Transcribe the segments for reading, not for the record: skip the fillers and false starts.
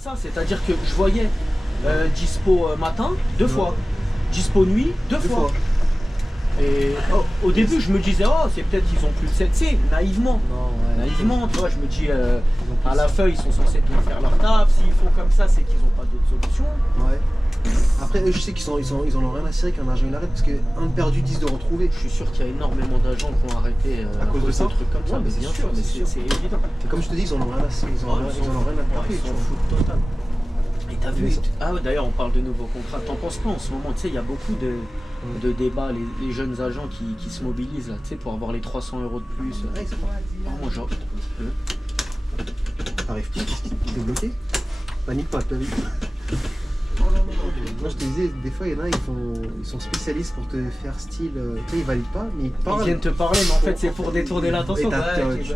ça, c'est-à-dire que je voyais dispo matin, 2 fois. Dispo nuit, 2 fois. Et au début, je me disais, oh, c'est peut-être qu'ils ont plus de 7, tu sais, naïvement. Naïvement, tu vois, je me dis, à la feuille, ils sont censés bien faire leur taf. S'ils font comme ça, c'est qu'ils n'ont pas d'autre solution. Ouais. Après, eux, je sais qu'ils en ont rien à cirer qu'un agent il arrête parce qu'un perdu, 10 de retrouver. Je suis sûr qu'il y a énormément d'agents qui ont arrêté à cause de ça. trucs comme ça. Ouais, Mais bien sûr, mais c'est évident. Et comme je te dis, ils en ont rien à cirer. Ils en ont rien à taper. Ils s'en foutent total. Et t'as vu, ah ouais, d'ailleurs on parle de nouveaux contrats, t'en penses quoi en ce moment? Tu sais, il y a beaucoup de débats, les jeunes agents qui se mobilisent là, tu sais, pour avoir les 300 € de plus. Vraiment, genre... T'arrives plus? T'es bloqué? Panique pas, t'as vu? Moi je te disais, des fois il y en a, ils sont spécialistes pour te faire style, tu sais, ils valident pas, mais ils te parlent. Ils viennent te parler, mais en fait c'est pour détourner l'attention.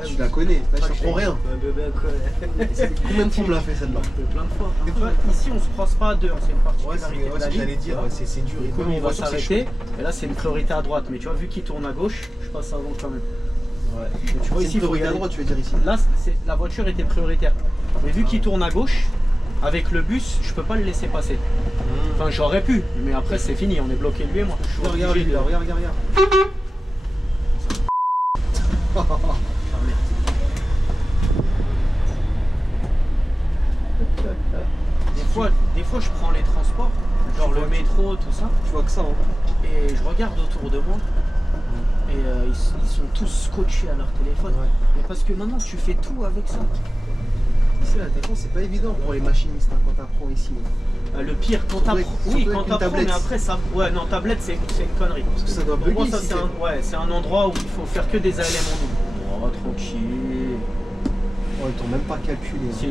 Tu la connais, là je comprends rien. Combien de fois on me l'a fait celle-là? Plein de fois. Des fois, ici on se croise pas à deux, c'est une particularité de la ligne. J'allais dire, c'est dur. Comme on va s'arrêter, et là c'est une priorité à droite, mais tu vois, vu qu'il tourne à gauche, je passe avant quand même. Ouais. Tu vois, ici, priorité à droite, tu veux dire ici? Là, la voiture était prioritaire. Mais vu qu'il tourne à gauche, avec le bus, je peux pas le laisser passer. Enfin, j'aurais pu, mais après c'est fini, on est bloqué lui et moi. Regarde. Des fois, je prends les transports, genre le métro, tout ça. Je vois que ça. Hein. Et je regarde autour de moi. Et ils sont tous scotchés à leur téléphone. Ouais. Mais parce que maintenant, tu fais tout avec ça. Ici, la défense, c'est pas évident pour les machinistes hein, quand t'apprends ici. Le pire, quand t'apprends, oui, quand t'apprends, mais après ça. Ouais, non, tablette, c'est une connerie. Parce que ça doit bugger. Moi, ça, c'est un endroit où il faut faire que des ALM en double. Oh, tranquille. Oh, ils t'ont même pas calculé. Hein. Si.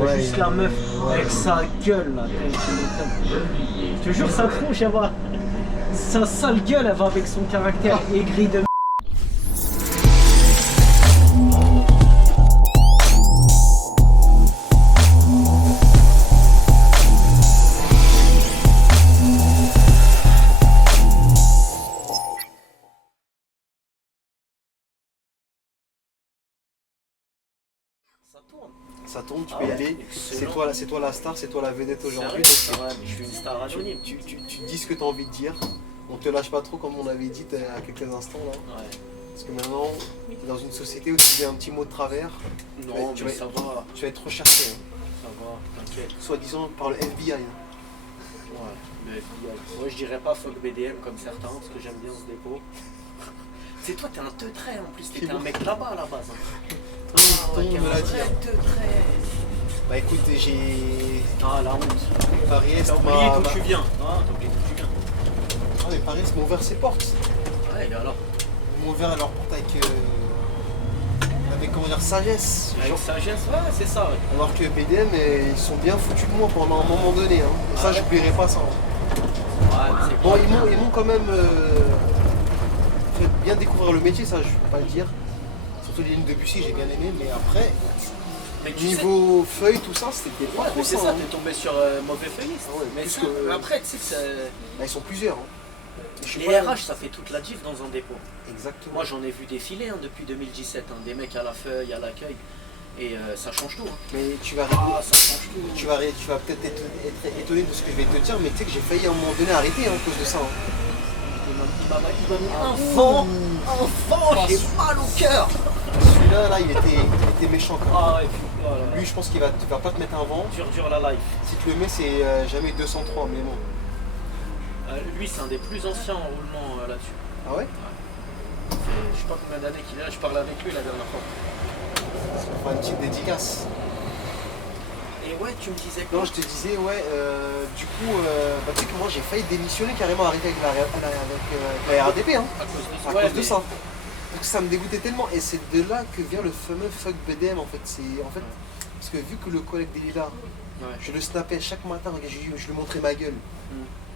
Ouais, juste la meuf avec sa gueule là. Je te jure, sa tronche, elle va. Sa sale gueule, elle va avec son caractère aigri de. Ça tourne, tu peux y aller. C'est toi la star, c'est toi la vedette aujourd'hui. Ouais, mais je suis une star anonyme. Tu dis ce que tu as envie de dire. On te lâche pas trop comme on avait dit à quelques instants là. Ouais. Parce que maintenant, tu es dans une société où tu dis un petit mot de travers. Non, mais ça va. Tu vas être recherché. Hein. Ça va, t'inquiète. Soi-disant par le FBI. Hein. Ouais, le FBI. Moi je dirais pas fuck BDM comme certains, parce que j'aime bien ce dépôt. C'est toi, t'es un teutrait en plus, t'étais un mec là-bas à la base. Hein. Tout le monde me l'a dit. Bah écoute, j'ai. Ah la honte. Paris-Est T'as oublié d'où tu viens. Ah, t'as oublié d'où tu viens. Ah mais Paris-Est m'ont ouvert ses portes. Ouais, et alors? Ils m'ont ouvert leurs portes avec comment dire, sagesse. Avec sagesse, ouais, c'est ça. Ouais. Alors que BDM, ils sont bien foutus de moi pendant un moment donné. Hein. Et ça, j'oublierai pas ça. Hein. Ouais, mais c'est bon, ils m'ont quand même fait bien découvrir le métier, ça, je peux pas le dire. Surtout les lignes de Bussy, j'ai bien aimé, mais après, niveau feuille, tout ça, c'était pas trop c'est ça. ça, Hein. t'es tombé sur mauvais feuilliste. Ah ouais, mais ça, après, tu sais que ça... Bah, ils sont plusieurs. Hein. Les RH, ça fait toute la diff dans un dépôt. Exactement. Moi, j'en ai vu défiler hein, depuis 2017, hein, des mecs à la feuille, à l'accueil, et ça change tout. Hein. Mais tu vas ça change tout. Tu vas peut-être être étonné de ce que je vais te dire, mais tu sais que j'ai failli à un moment donné arrêter hein, à cause de ça. Hein. Il m'a mis un vent, j'ai mal au cœur. Celui-là, là, il était méchant quand même. Ah ouais, puis, voilà. Lui, je pense qu'il va pas te mettre un vent. Dur la life. Si tu le mets, c'est jamais 203, mais bon. Lui, c'est un des plus anciens en roulement là-dessus. Ah ouais, Je sais pas combien d'années qu'il est là, je parlais avec lui la dernière fois. on fera une petite dédicace. Et ouais, tu me disais quoi? Non, je te disais, ouais, du coup, bah, tu sais que moi j'ai failli démissionner carrément, arrêter avec la RADP, hein, à cause de ça. Donc ça me dégoûtait tellement, et c'est de là que vient le fameux fuck BDM en fait. Parce que vu que le collègue Delila, je le snappais chaque matin, je lui montrais ma gueule.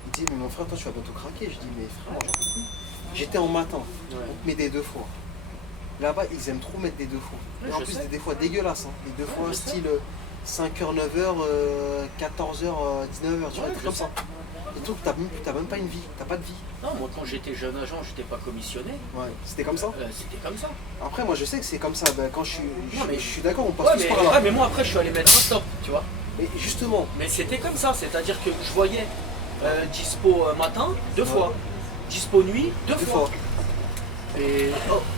Il dit, mais mon frère, toi tu vas bientôt craquer. Je dis, mais frère, moi j'en peux plus. J'étais en matin, on te met des 2 fois. Là-bas, ils aiment trop mettre des 2 fois. Et en plus, des fois dégueulasses, hein. Des 2 fois style 5h, 9h, 14h, 19h, tu vois, des trucs comme ça. Et toi, t'as même pas une vie, t'as pas de vie. Non, moi quand j'étais jeune agent, j'étais pas commissionné. Ouais, c'était comme ça. C'était comme ça. Après, moi je sais que c'est comme ça. Ben, quand je suis d'accord, on passe tous mais, par là. mais moi après, je suis allé mettre un stop, tu vois. Et justement. Mais c'était comme ça, c'est-à-dire que je voyais dispo matin, 2 fois. Dispo nuit, 2 fois. Et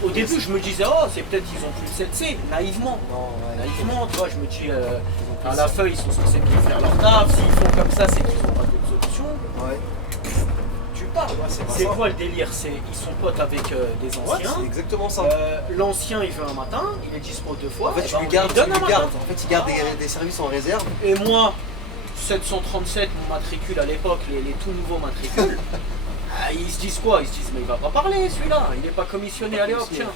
au début, je me disais, oh, c'est peut-être qu'ils ont plus de 7C, naïvement. Non, ouais. Naïvement, tu vois, je me dis, à la feuille, ils sont censés bien faire leur taf. S'ils font comme ça, c'est qu'ils n'ont pas d'autres solutions. Ouais. Tu parles. Ouais, c'est quoi le délire? Ils sont potes avec des Ouais, anciens. c'est exactement ça. L'ancien, il veut un matin, il est dispo 2 fois. En fait, et tu ben, lui on gardes, lui donne un matin. En fait, il garde des services en réserve. Et moi, 737, mon matricule à l'époque, les tout nouveaux matricules, ils se disent quoi? Ils se disent, mais il va pas parler celui-là, il n'est pas commissionné, allez hop, tiens.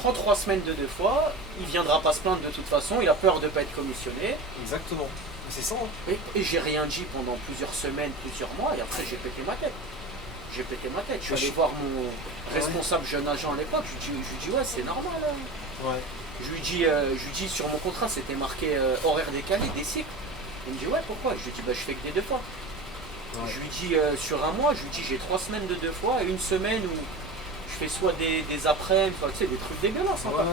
Prends 3 semaines de 2 fois, il viendra pas se plaindre de toute façon, il a peur de pas être commissionné. Exactement. C'est ça. Hein. Et j'ai rien dit pendant plusieurs semaines, plusieurs mois, et après j'ai pété ma tête. J'ai pété ma tête. Je suis allé voir mon responsable jeune agent à l'époque, je lui dis ouais, c'est normal. Hein. Ouais. Je lui dis sur mon contrat, c'était marqué horaire décalé, des cycles. Il me dit ouais, pourquoi? Je lui dis bah je fais que des 2 fois. Ouais. Je lui dis sur un mois, je lui dis j'ai 3 semaines de 2 fois et une semaine où je fais soit des après-midi, tu sais, des trucs dégueulasses. Hein, ouais.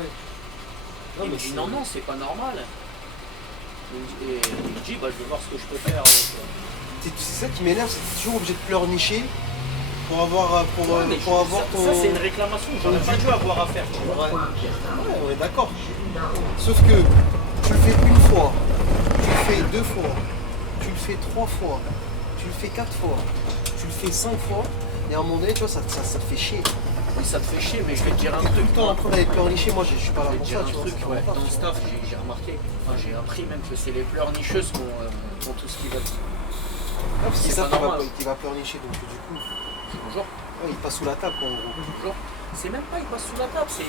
Non, il me dit non, c'est pas normal. Et il me dit bah je vais voir ce que je peux faire. C'est ça qui m'énerve, c'est que tu es toujours obligé de pleurnicher pour avoir ton... Ça c'est une réclamation que j'aurais pas dû avoir à faire. Tu vois. Ouais, on est d'accord. Sauf que tu le fais une fois, tu le fais 2 fois, tu le fais 3 fois, tu le fais 4 fois, tu le fais 5 fois, et à un moment donné, tu vois, ça te fait chier. Oui, ça te fait chier, mais je vais te dire un truc. Tout le temps en train d'aller pleurnicher, moi je suis pas là pour ça, tu vois. Ouais. Dans le staff, j'ai remarqué, enfin j'ai appris même que c'est les pleurnicheuses qui ont tout ce qu'ils veulent. Ouais, parce que c'est ça qui va pleurnicher, donc du coup... Bonjour. Ouais, il passe sous la table, en gros. Bonjour. C'est même pas il passe sous la table, c'est...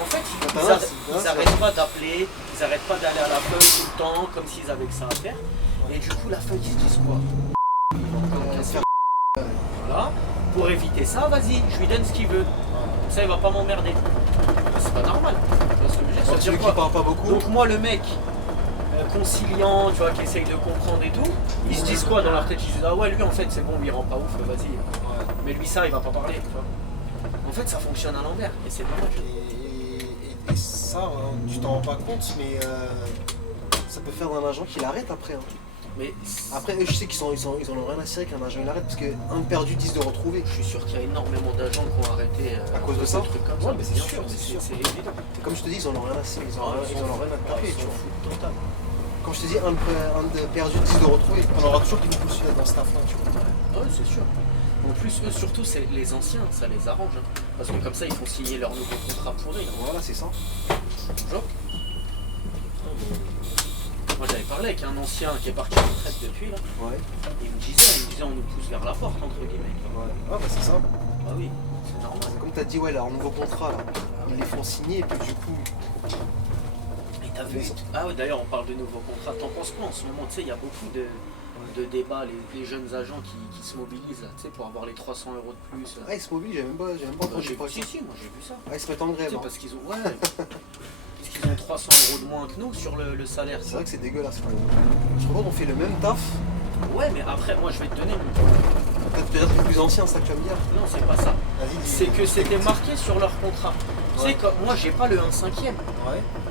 En fait, ils arrêtent pas d'appeler, ils arrêtent pas d'aller à la feuille tout le temps, comme s'ils avaient que ça à faire. Et du coup, la feuille, ils se disent quoi? Voilà. Pour éviter ça, vas-y, je lui donne ce qu'il veut. Comme ça, il va pas m'emmerder. C'est pas normal. Tu vois ce que je veux dire? Ça veut dire quoi? Parle pas beaucoup. Donc moi, le mec conciliant, tu vois, qui essaye de comprendre et tout, ils se disent quoi dans leur tête? Ils se disent ah ouais, lui en fait c'est bon, il rend pas ouf, vas-y. Ouais. Mais lui ça, il va pas parler, tu vois. En fait, ça fonctionne à l'envers et c'est dommage. Et ça, hein, tu t'en rends pas compte, mais ça peut faire d'un agent qu'il arrête après. Hein. Mais après, eux, je sais qu'ils en ont rien à cirer qu'un agent il arrête parce qu'un perdu, 10 de retrouver. Je suis sûr qu'il y a énormément d'agents qui ont arrêté à cause de ça. Trucs comme ça. Mais c'est sûr, c'est évident. Et comme je te dis, ils en ont rien à cirer, ils en ont rien à taper. Tu vois. Total. Comme je te dis, un de perdu, 10 de retrouver. On aura toujours des nouveaux sujets dans ce staff-là, tu vois. Ouais, c'est sûr. En plus, eux, surtout, c'est les anciens, ça les arrange. Hein. Parce que comme ça, ils font signer leur nouveau contrat pour eux. Voilà, c'est ça. Bonjour. Moi, j'avais parlé avec un ancien qui est parti en retraite depuis, là. Ouais. Il me disait, on nous pousse vers la porte, entre guillemets. Ouais, bah c'est ça. Ah oui, c'est normal. Comme tu as dit, ouais, leur nouveau contrat, là, ils les font signer, et puis du coup... Et t'as vu... Ah oui, d'ailleurs, on parle de nouveaux contrats. T'en penses quoi en ce moment? Tu sais, il y a beaucoup de débats, les jeunes agents qui se mobilisent, là, tu sais, pour avoir les 300 € de plus. Ah, ils se mobilisent, j'ai même pas entendu parler. Si, moi j'ai vu ça. Ah, ils se mettent en grève. Hein. Parce qu'ils ont... Ouais. Parce qu'ils ont 300 € de moins que nous sur le salaire. C'est vrai que c'est dégueulasse. Je crois qu'on fait le même taf. Ouais, mais après, moi je vais te donner... Peut-être le plus ancien, c'est ça que tu vas me dire? Non, c'est pas ça. C'est que c'était marqué sur leur contrat. Tu sais, comme moi j'ai pas le 1/5. Ouais.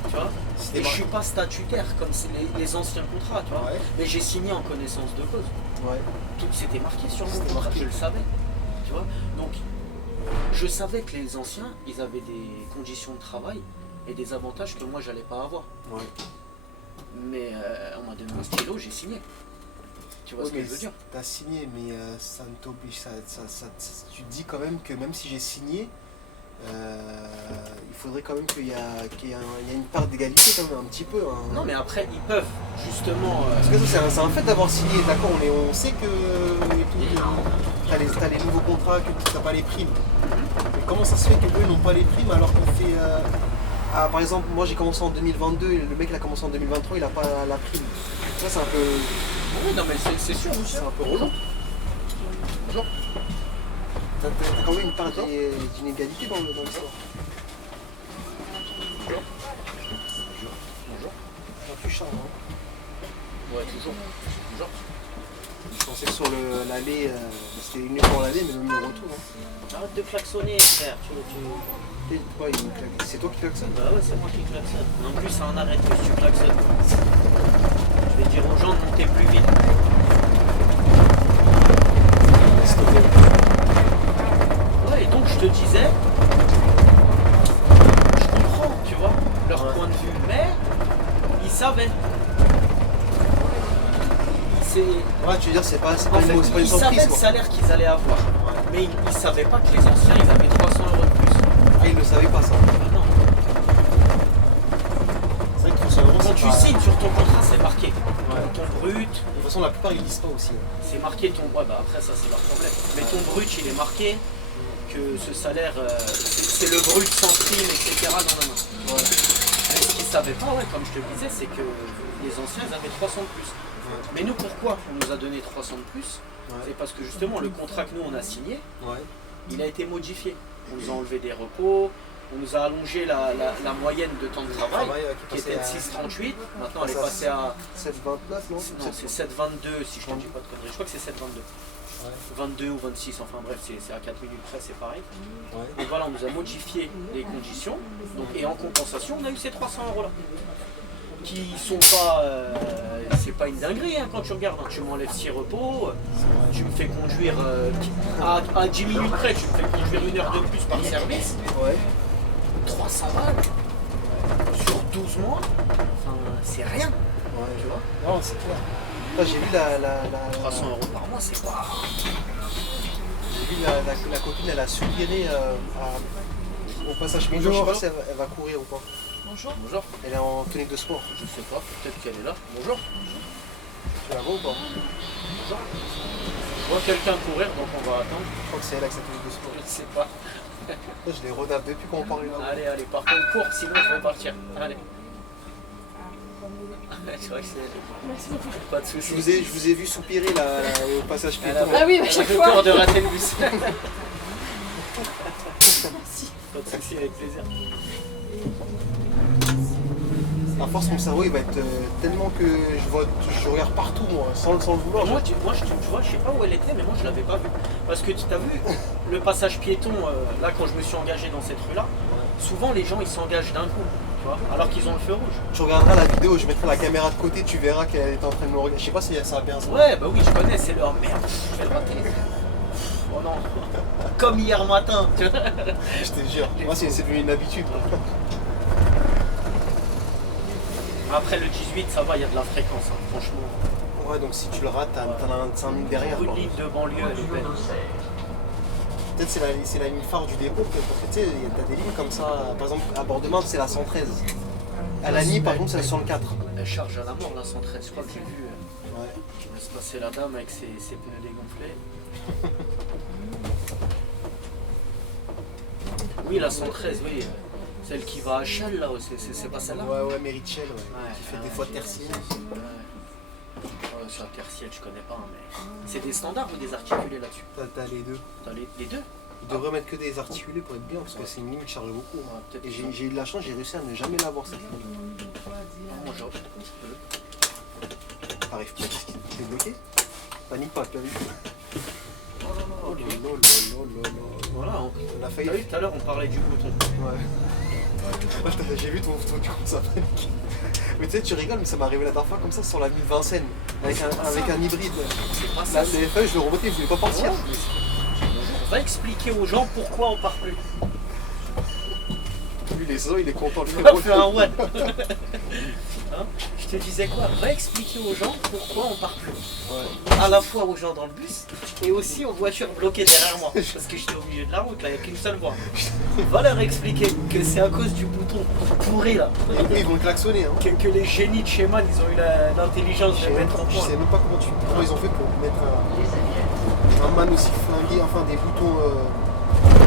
Tu vois? Et je suis pas statutaire comme c'est les anciens contrats, tu vois. Ouais. Mais j'ai signé en connaissance de cause. Ouais. Tout c'était marqué sur mon contrat, je le savais. Tu vois? Donc, je savais que les anciens, ils avaient des conditions de travail et des avantages que moi j'allais pas avoir. Ouais. Mais on m'a donné un stylo, j'ai signé. Tu vois ce que je veux dire? T'as signé, mais ça ne t'oblige. Tu te dis quand même que même si j'ai signé, il faudrait quand même qu'il y ait une part d'égalité quand même, un petit peu. Hein. Non mais après ils peuvent justement... Parce que c'est un fait d'avoir signé, d'accord, on sait que t'as les nouveaux contrats, que t'as pas les primes. Mais comment ça se fait qu'eux n'ont pas les primes alors qu'on fait... par exemple, moi j'ai commencé en 2022 et le mec il a commencé en 2023, il a pas la prime. Ça c'est un peu... Oui, non mais c'est sûr, c'est un peu relou. Bonjour. T'as quand même une part d'inégalité dans l'histoire. Bonjour. Tu charges, hein? Ouais, toujours. Bonjour. Je pensais que sur l'allée, c'était une pour l'aller, mais même le retour. Hein. Arrête de klaxonner, frère. Ouais, c'est toi qui klaxonnes? Bah ouais, c'est moi qui klaxonne. En plus, c'est un arrêt de tu klaxonnes. Je vais dire aux gens. te disais, je comprends, tu vois, leur point de vue, mais ils savaient. Ouais, tu veux dire, c'est pas En une, fait, c'est pas une ils surprise savaient le quoi. salaire qu'ils allaient avoir, mais ils ne savaient pas que les anciens, ils avaient 300 € de plus. Ah, ils ne savaient pas ça. Ah non. C'est vrai que 300 euros, Quand tu signes sur ton contrat, c'est marqué. Ton brut, De toute façon, la plupart ils lisent pas aussi. c'est marqué ton. Ouais, bah après, ça, c'est leur problème. Mais ton brut, il est marqué que ce salaire, c'est le brut sans prime, etc. Non. Ouais. Ce qu'ils ne savaient pas, ouais, comme je te le disais, c'est que les anciens, ils avaient 300 de plus. Mais nous, pourquoi on nous a donné 300 de plus? C'est parce que justement, le contrat que nous, on a signé, il a été modifié. On nous a enlevé des repos, on nous a allongé la moyenne de temps de travail, qui était de 6,38. Maintenant, elle est passée à 7,29, non? Non, c'est 7,22 si je ne dis pas de conneries. Je crois que c'est 7,22. 22 ou 26, enfin bref, c'est à 4 minutes près, c'est pareil. Donc voilà, on nous a modifié les conditions. Donc, et en compensation, on a eu ces 300 € là. Qui sont pas. C'est pas une dinguerie hein, quand tu regardes. Hein. Tu m'enlèves 6 repos, tu me fais conduire à 10 minutes près, tu me fais conduire 1 heure de plus par service. 300 balles sur 12 mois, enfin, c'est rien. Tu vois? Non, c'est clair. Là, j'ai vu la 300 € par mois, c'est quoi? J'ai vu la copine, elle a soupiré au passage piéton. Je sais pas si elle va courir ou pas. Bonjour. Bonjour. Elle est en tenue de sport. Je sais pas, peut-être qu'elle est là. Bonjour. Tu la vois ou pas? Bonjour. Je vois quelqu'un courir, donc on va attendre. Je crois que c'est elle avec sa tenue de sport. Je ne sais pas. Je les redave depuis qu'on parlait là. Allez, par contre, cours, sinon je vais partir. Allez. C'est vrai que c'est. Merci beaucoup. Pas de soucis. Je vous ai vu soupirer au passage Elle piéton. avait- Ah oui, à elle chaque avait fois. peur de rater le bus. Merci. Pas de soucis, avec plaisir. À force, mon cerveau il va être tellement que je regarde partout moi, sans le vouloir. Moi, tu vois, je sais pas où elle était, mais moi je l'avais pas vue. Parce que tu t'as vu, le passage piéton, là quand je me suis engagé dans cette rue-là, souvent les gens ils s'engagent d'un coup, tu vois, alors qu'ils ont le feu rouge. Tu regarderas la vidéo, je mettrai la caméra de côté, tu verras qu'elle est en train de me regarder. Je sais pas si ça va bien ça. Ouais, bah oui, je connais, c'est leur merde. Je vais le rater. Oh non, comme hier matin, tu vois. Je te jure, moi c'est devenu une habitude. Après le 18, ça va, il y a de la fréquence, hein, franchement. Ouais, donc si tu le rates, t'en as un 5 minutes derrière. Une quoi. ligne de banlieue, elle est belle. Peut-être c'est la ligne phare du dépôt, parce que tu sais, t'as des lignes comme ça, par exemple à Bord-de-Marne c'est la 113. À Lagny par contre c'est la 64. Elle charge à la mort la 113, je crois que j'ai vu. Ouais. Je laisse passer la dame avec ses pneus dégonflés. Oui, la 113, oui. Celle qui va à Chelles, là, c'est pas celle-là? Ouais, Mérichel, qui fait des fois tertiaire. Ouais, sur la tertiaire, je connais pas, mais. C'est des standards ou des articulés là-dessus? T'as les deux. T'as les deux? Ils devraient mettre que des articulés pour être bien, parce que c'est une ligne qui charge beaucoup. Ouais, peut-être Et que j'ai eu de la chance, j'ai réussi à ne jamais l'avoir cette ligne. moi, genre. T'arrives pas, t'es bloqué? Panique pas, tu l'as vu? Oh ok. Voilà, On a t'as failli. vu tout à l'heure, on parlait du bouton. Ouais. J'ai vu ton du coup ça panique. Mais tu sais, tu rigoles, mais ça m'est arrivé la dernière fois comme ça sur l'avenue de Vincennes, avec un hybride. C'est pas ça. Les feuilles, je le remontais, il voulait pas partir. On va expliquer aux gens pourquoi on part plus. Lui, les saisons, il est content. On va faire un one. Hein? Je te disais quoi? Va expliquer aux gens pourquoi on part plus. Ouais. À la fois aux gens dans le bus et aussi aux voitures bloquées derrière moi. Parce que j'étais au milieu de la route, là, il n'y a qu'une seule voie. Va leur expliquer que c'est à cause du bouton pourri là. Et eux, ils vont le klaxonner. Hein. Que les génies de Sheman, ils ont eu l'intelligence de mettre en Je point. sais même pas comment ils ont fait pour mettre un man aussi flingué, enfin des boutons.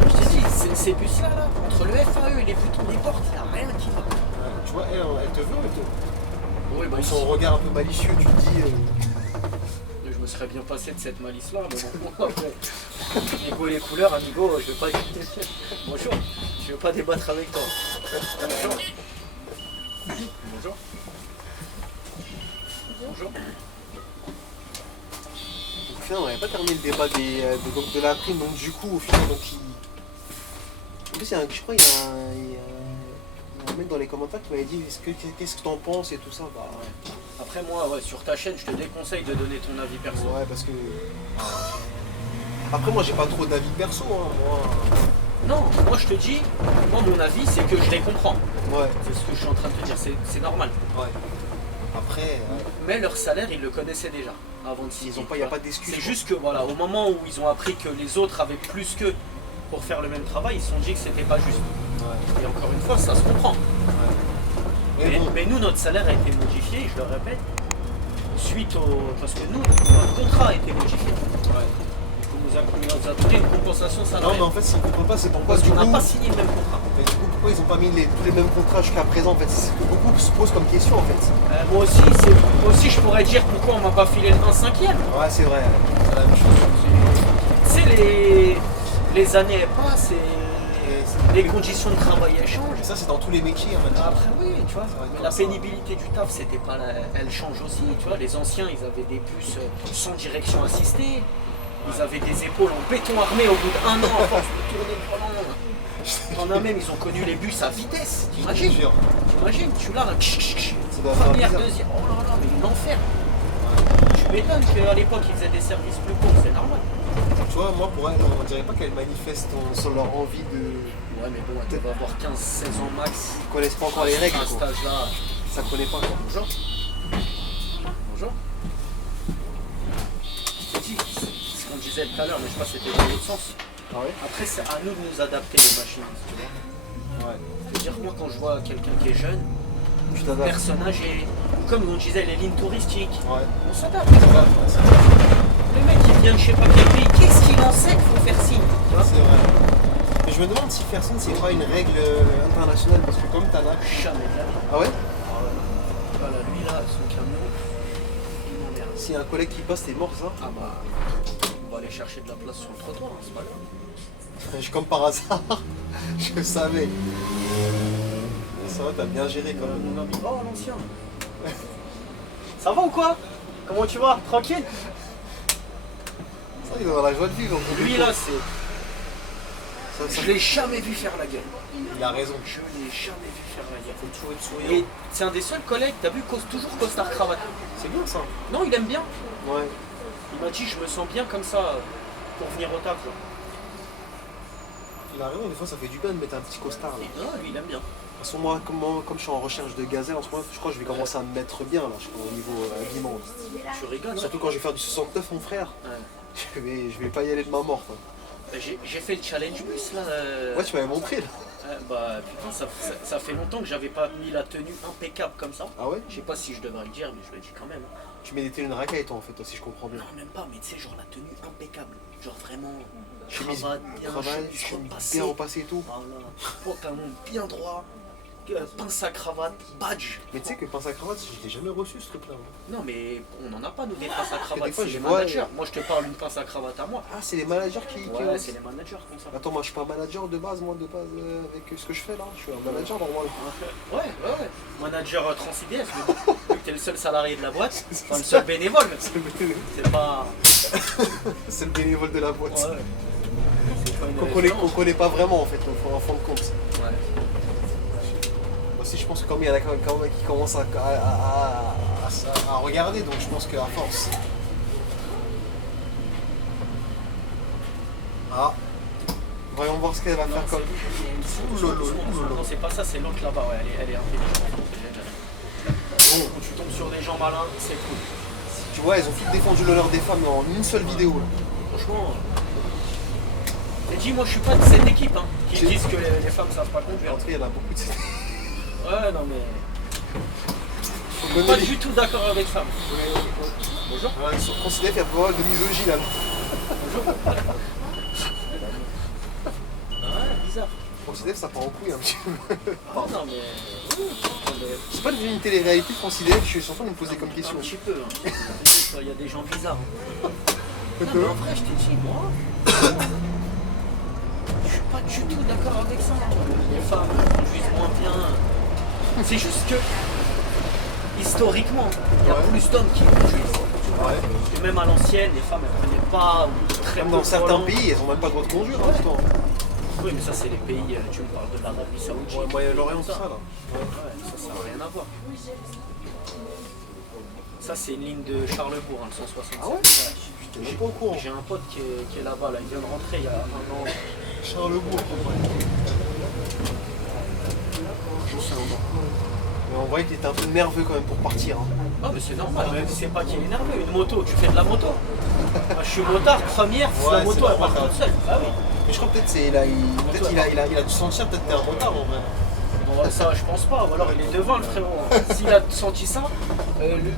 Je te dis, ces bus-là, là, entre le FAE et les boutons des portes, il n'y a rien qui va. Tu vois, elle te veut, Oui, bah, son regard un peu malicieux, tu te dis. je me serais bien passé de cette malice-là, mais bon, après, Nico et les couleurs, amigo, je vais pas. Bonjour, je veux pas débattre avec toi. Bonjour. Bonjour. Bonjour. Au final, on n'avait pas terminé le débat de la prime, donc du coup, au final, donc en plus, je crois qu'il y a un mec dans les commentaires qui m'avait dit qu'est-ce que t'en penses et tout ça. Bah, Ouais. Après moi, ouais, sur ta chaîne, je te déconseille de donner ton avis perso. ouais, parce que. Après, moi, j'ai pas trop d'avis perso. Hein. Moi, Non, moi je te dis, moi mon avis c'est que je les comprends. Ouais. C'est ce que je suis en train de te dire, c'est normal. Ouais. Après, Mais leur salaire, ils le connaissaient déjà avant de signer. il n'y a pas d'excuse. C'est juste que voilà, au moment où ils ont appris que les autres avaient plus qu'eux pour faire le même travail, ils se sont dit que c'était pas juste. Ouais. Et encore une fois, ça se comprend. Ouais. Mais nous, notre salaire a été modifié, je le répète, suite au. Parce que nous, notre contrat a été modifié. Ouais. On nous a donné une compensation Non, salariale. mais en fait, s'ils ne comprennent pas, c'est pourquoi Parce du qu'on coup. n'a pas signé le même contrat. Mais du coup, pourquoi ils n'ont pas mis tous les mêmes contrats jusqu'à présent en fait? C'est ce que beaucoup se posent comme question en fait. Moi aussi, je pourrais dire pourquoi on m'a pas filé le 1/5e. Ouais, c'est vrai. C'est la même chose. Tu sais, les années elles passent et les conditions de travail elles changent. Et ça, c'est dans tous les métiers en fait. Après oui, tu vois, Ouais, mais comme la ça. pénibilité du taf, c'était pas elle change aussi, tu vois, les anciens, ils avaient des bus sans direction assistée, ils avaient des épaules en béton armé au bout d'un an à force de tourner le volant. T'en as même, ils ont connu les bus à vitesse, t'imagines? Sûr. T'imagines, tu l'as là, Ça doit faire première, bizarre. deuxième, oh là là, mais l'enfer. Tu m'étonnes qu'à l'époque, ils faisaient des services plus courts, c'est normal. Tu vois, moi, pour elles, on dirait pas qu'elles manifestent sur leur envie de. Ouais, mais bon, elle doit avoir 15-16 ans max. Ils connaissent pas encore les règles. À cet Quoi. âge-là. Ça connaît pas quoi. Bonjour. Bonjour. Je te dis, ce qu'on disait tout à l'heure, mais je sais pas si c'était dans l'autre sens. Ah ouais? Après, c'est à nous de nous adapter aux machines. Tu vois. Ouais. C'est-à-dire que moi, quand je vois quelqu'un qui est jeune, Tu le t'adaptes. personnage est. Comme on disait, les lignes touristiques. Ouais. On s'adapte. Tu vois. Le mec qui vient de je sais pas quel pays, qu'est-ce qu'il en sait qu'il faut faire signe? Tu vois. C'est vrai. Mais je me demande si faire signe, c'est pas une règle internationale parce que comme t'en as. Jamais de la vie. Ah ouais? Voilà, lui là, son camion, il m'emmerde. Si un collègue qui passe, t'es mort ça? Ah bah, on va aller chercher de la place sur le trottoir, hein, c'est pas grave. Comme par hasard, je savais. Ça va, t'as bien géré quand même. Mon ami, oh l'ancien. Ça va ou quoi? Comment tu vas? Tranquille? Ça, il est dans la joie de vivre. Lui là, c'est. Ça, Je l'ai jamais vu faire la gueule. il a raison. Je l'ai jamais vu faire la gueule. Faut toujours être Et souriant. c'est un des seuls collègues, t'as vu, toujours costard cravate. C'est bien ça. Non, il aime bien. Ouais. Il m'a dit, je me sens bien comme ça pour venir au taf. Là. Il a raison, des fois ça fait du bien de mettre un petit costard là. Et non, lui, il aime bien. De toute façon, moi, comme je suis en recherche de gazelle en ce moment, je crois que je vais commencer à me mettre bien là, je crois, au niveau habillement. Tu rigoles, hein? Surtout quand je vais faire du 69, mon frère. Ouais. Je vais pas y aller de ma mort. Quoi. Bah, j'ai fait le challenge bus là. Ouais, tu m'avais montré là. Bah putain, ça fait longtemps que j'avais pas mis la tenue impeccable comme ça. Ah ouais? Je sais pas si je devrais le dire, mais je le dis quand même. Tu mets des tenues de racaille toi en fait, toi, si je comprends bien. Non, même pas, mais tu sais, genre la tenue impeccable. Genre vraiment, Chemise, cravate bien, chemise chemise repassée. bien repassée et tout. Voilà, pantalon bien droit, pince à cravate, badge. Mais tu sais que pince à cravate, je l'ai jamais reçu ce truc là. Non, mais on n'en a pas, nous, des pinces à cravate. des fois, C'est je les vois- managers. Moi, je te parle d'une pince à cravate à moi. Ah, c'est les managers qui. Ouais, c'est les managers comme ça. Attends, moi je suis pas manager de base, avec ce que je fais là. Je suis un manager normalement. Ouais. Manager Transidès, mais bon, vu que t'es le seul salarié de la boîte, enfin le seul bénévole. C'est pas. C'est le bénévole de la boîte. Ouais. C'est pas une Qu'on référence. connaît pas vraiment en fait, en fin de compte. Ouais. Moi aussi, je pense que comme il y en a quand même qui commencent à regarder, donc je pense qu'à force. Ah, voyons voir ce qu'elle va faire comme. Non, c'est pas ça, c'est l'autre là-bas, ouais, elle est intelligente. Bon, quand tu tombes sur des gens malins, c'est cool. Tu vois, ils ont tous défendu l'honneur des femmes en une seule vidéo. Là. Franchement, et dis, moi je suis pas de cette équipe hein, qui disent que les femmes savent pas conduire. En tout cas, il y en a beaucoup de ces. Ouais, non mais. Faut connaître Pas les- du tout d'accord avec ça. Bonjour. Voilà, ils sont considérés qu'il y a pas mal de misogynie là. Ouais, bizarre. Considère que ça part en couille un petit peu. Non mais. C'est pas devenu une télé-réalité considérée, je suis en train de me poser comme question. Un petit peu. Hein. Il y a des gens bizarres. Hein. Non, mais en vrai, je t'ai dit, moi. Je suis pas du tout d'accord avec ça. Les femmes conduisent moins bien. C'est juste que. Historiquement, il y a plus d'hommes qui conduisent. Ouais. Et même à l'ancienne, les femmes elles prenaient pas ou très Comme peu dans de certains volant. pays, elles ont même pas le droit de conduire en Ouais. même temps. Oui, mais ça, c'est les pays, tu me parles de l'Arabie Saoudite. Ouais, Moyen-Orient, ça. tout ça là. Ouais, ça n'a rien à voir. Ça, c'est une ligne de Charlebourg, hein, le 167. Ah ouais? J'étais même pas au courant. J'ai un pote qui est là-bas, là. Il vient de rentrer il y a un an. Charlebourg. Mais on voyait qu'il était un peu nerveux quand même pour partir. Hein. Ah mais c'est normal, c'est pas qu'il est nerveux, une moto, tu fais de la moto. Je suis motard, première, la moto elle part toute seule. Ah oui. Mais je crois peut-être qu'il a dû sentir peut-être t'es un motard en vrai. Bon ça je pense pas, ou alors il est devant le frérot. S'il a senti ça,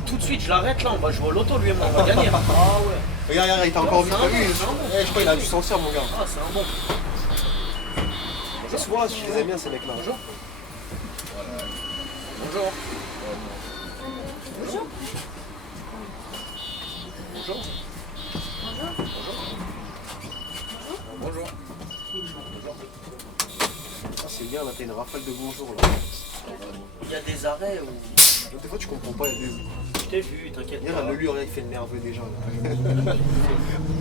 tout de suite je l'arrête là, on va jouer au loto lui et moi, on va gagner. Ah ouais. Regarde, il t'a encore vu pas vu. Je crois qu'il a dû sentir mon gars. Ah c'est un bon. C'est souvent je les aime bien ces mecs là. Bonjour. Bonjour. Bonjour. Bonjour. Bonjour. Ah, c'est bien là, t'as une rafale de bonjour là. Il y a des arrêts où... Des fois tu comprends pas, il y a des... Je t'ai vu, t'inquiète pas. Le lui il fait le nerveux déjà. Là.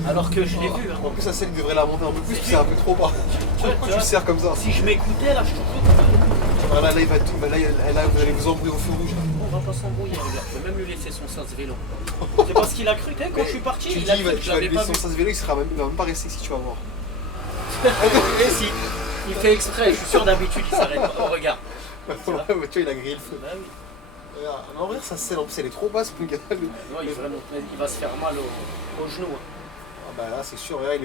Alors que je l'ai vu. Hein. En plus ça celle devrait la monter un peu plus, c'est un peu trop bas. Pourquoi tu le serres comme ça? Si je m'écoutais là, je te Là, vous allez vous embrouiller au feu rouge. On va pas s'embrouiller, regarde. Je vais même lui laisser son sas vélo. C'est parce qu'il a cru, quand je suis parti, tu il a cru que tu je vas lui l'avais pas laisser vu. son sas vélo, il va même pas rester si tu vas voir. Et si, il fait exprès, je suis sûr d'habitude il s'arrête pas. Oh, regarde. Tu vois, il a grillé le feu. Bah oui. Regarde, en vrai, ça scène, en plus elle est trop basse, mon gars. Non, il va se faire mal au genou. Hein. Ah bah là, c'est sûr, là il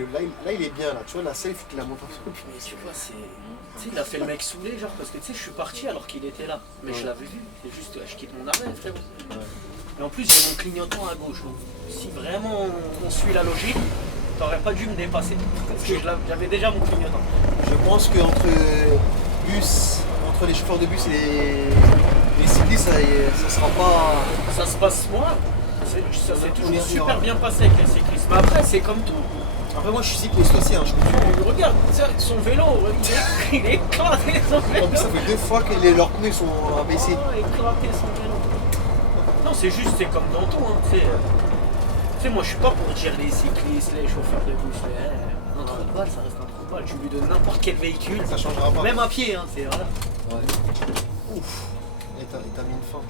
est bien là. Tu vois, la selle, il faut qu'il la monte un peu. Mais tu vois, c'est. Tu sais, il a fait le mec saoulé, genre, parce que tu sais, je suis parti alors qu'il était là. Mais je l'avais vu. C'est juste, je quitte mon arrêt, frérot. Et en plus, j'ai mon clignotant à gauche. Donc, si vraiment on suit la logique, t'aurais pas dû me dépasser. Parce que j'avais déjà mon clignotant. Je pense qu'entre les chauffeurs de bus et les cyclistes, ça sera pas. Ça se passe moi. Ça s'est toujours super bien passé avec les cyclistes. Mais après, c'est comme tout. Après, moi je suis cycliste aussi, hein, je comprends. Regarde, son vélo, il est éclaté son vélo. En plus, ça fait 2 fois que leurs pneus sont abaissés. Oh, éclaté son vélo. Non, c'est juste, c'est comme dans tout. Hein. Tu sais, moi je suis pas pour dire les cyclistes, les chauffeurs de bus. Un trou de balle, ça reste un trou de balle. Tu lui donnes n'importe quel véhicule. Ça changera pas. Même à pied, hein, c'est voilà. Ouais. Ouf. Et t'as mis une fin.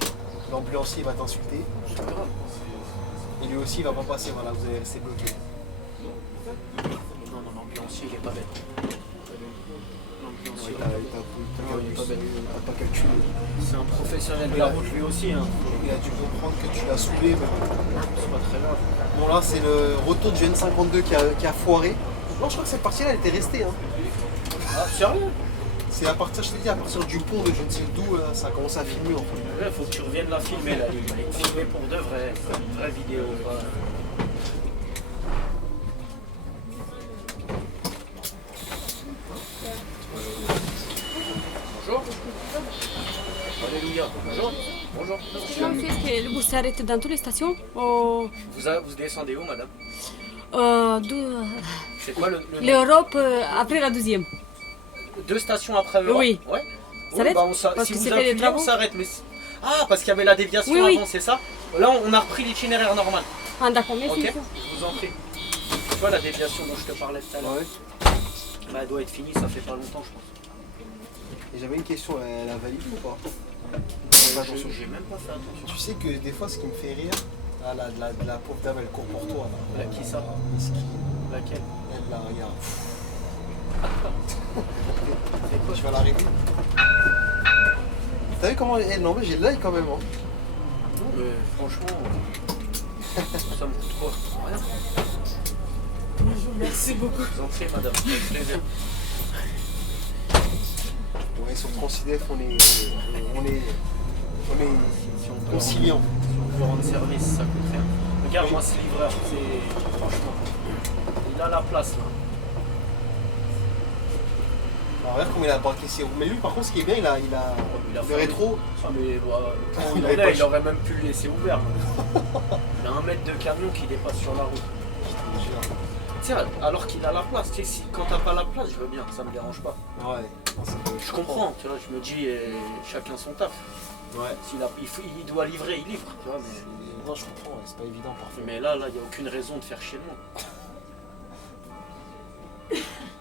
L'ambulancier va t'insulter. C'est grave. Et lui aussi il va pas passer, voilà, vous allez rester bloqué. Non, l'ambulancier il est pas bête. L'ambulancier Il t'a pas calculé. c'est un professionnel de la route lui aussi. Hein. Il a dû comprendre que tu l'as saoulé. Mais... C'est pas très grave. Bon là c'est le retour du N52 qui a foiré. Non, je crois que cette partie là elle était restée. Hein. Ah, sérieux? C'est à partir, je t'ai dit, à partir du pont de je ne sais d'où, ça a commencé à filmer en fait. Il faut que tu reviennes la filmer là, il est filmé pour de vrai, une vraie vidéo. Voilà. Bonjour. Alléluia. Bonjour. Bonjour. Non, est-ce que le bus s'arrête dans toutes les stations ou Vous descendez où, madame? C'est quoi le nom? l'Europe après la 12e. 2 stations après Europe? Oui. Ouais. S'arrête Si vous appuyez, on s'arrête. Mais... Ah, parce qu'il y avait la déviation Oui. avant, c'est ça? Là, on a repris l'itinéraire normal. Ah, d'accord, merci. Ok, je vous en prie. Tu vois la déviation dont je te parlais tout à l'heure? Bah, elle doit être finie, ça fait pas longtemps, je pense. Et j'avais une question, elle a validé ou pas? J'ai même pas fait attention. Tu sais que des fois ce qui me fait rire, ah, la pauvre dame elle court pour toi là. Qui ça? Laquelle? Elle là, regarde. C'est quoi? Tu vas l'arrêter. T'as vu comment elle non mais j'ai l'œil quand même hein. Non mais franchement, ça me coûte quoi? Rien. Merci beaucoup. Je vous en prie madame, avec plaisir. Ouais, sur Transidef on est conciliant. Si on veut rendre service, ça coûte rien. Regarde moi ce livreur, c'est franchement, il a la place là. Alors, regarde comment il a braqué ses roues. Mais lui par contre ce qui est bien il a le rétro. Ah mais pour Il il, avait pas il aurait même pu le laisser ouvert. Il a 1 mètre de camion qui dépasse sur la route. Tu sais, alors qu'il a la place, tu sais, quand t'as pas la place, je veux bien, ça me dérange pas. Ouais. Je comprends, tu vois, je me dis, chacun son taf. Ouais. Il doit livrer, il livre, tu vois, mais... Non je comprends, ouais, c'est pas évident parfois. Mais là, il n'y a aucune raison de faire chez moi.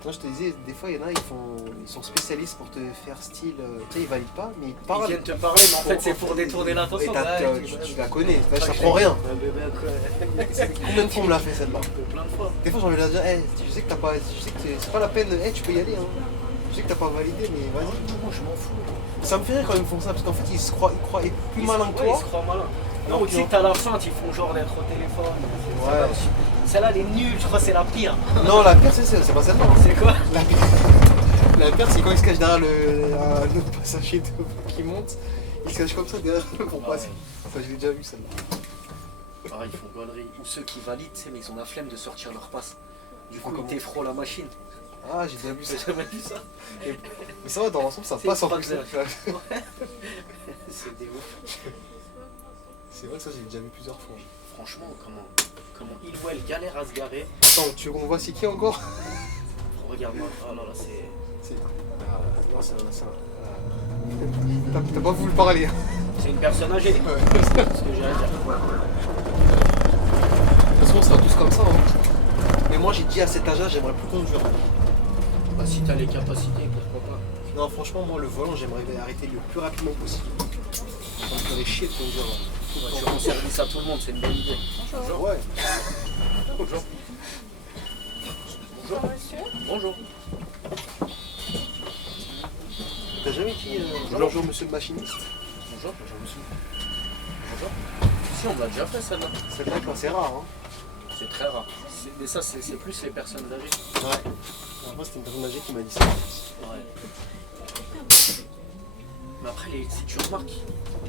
Moi je te disais, des fois il y en a, ils sont spécialistes pour te faire style, tu sais, ils valident pas, mais ils Ils parlent. viennent te parler, mais en fait c'est pour détourner Et l'attention. tu la connais, ça prend rien. Combien de fois on me l'a fait celle-là? Plein de fois. Des fois j'ai envie de leur dire, hey, je sais que t'as pas, je sais que c'est pas la peine, hey, tu peux y aller, hein. Je sais que t'as pas validé, mais vas-y. Moi je m'en fous. Ça me fait rire quand ils me font ça, parce qu'en fait ils croient plus malins que Ouais, ils toi. se croient malins. Non, Donc, tu sais que t'as la feinte, ils font genre d'être au téléphone. Ouais. Celle-là elle est nulle, je crois que c'est la pire. Non, la pire c'est pas celle-là. C'est quoi? La pire, la pire, c'est quand il se cache derrière un autre passager qui monte, il se cache comme ça derrière pour passer. Ça, j'ai déjà vu celle-là. Pareil, ils font conneries. Ou ceux qui valident, tu sais, mais ils ont la flemme de sortir leur passe. Du coup, Comment ils t'effront la machine. Ah, j'ai déjà vu ça. J'ai jamais vu ça. Mais ça va, dans l'ensemble, ça C'est passe en pas plus. clair. C'est des ouf. C'est vrai que ça, j'ai déjà vu plusieurs fois. Franchement, comment il ou elle galère à se garer. Attends, tu veux qu'on voit c'est qui encore? Regarde-moi. Oh là là, c'est. Non, t'as pas voulu parler. C'est une personne âgée. Ouais. C'est ce que j'ai à dire. De toute façon, on sera tous comme ça. Hein. Mais moi, j'ai dit à cet âge-là, j'aimerais plus conduire. Bah, si t'as les capacités, pourquoi pas. Non, franchement, moi, le volant, j'aimerais arrêter le plus rapidement possible. Ça me ferait chier de conduire. Bah, tu rends service à tout le monde, c'est une bonne idée. Bonjour. Ouais. Bonjour. Bonjour. Bonjour. T'as jamais dit bonjour, monsieur le machiniste? Bonjour, monsieur. Bonjour. Si, on l'a déjà fait celle-là. Celle-là, c'est rare. Hein. C'est très rare. Mais ça, c'est plus les personnes âgées. Ouais. Moi, c'était une personne âgée qui m'a dit ça. Ouais. Mais après, si tu remarques,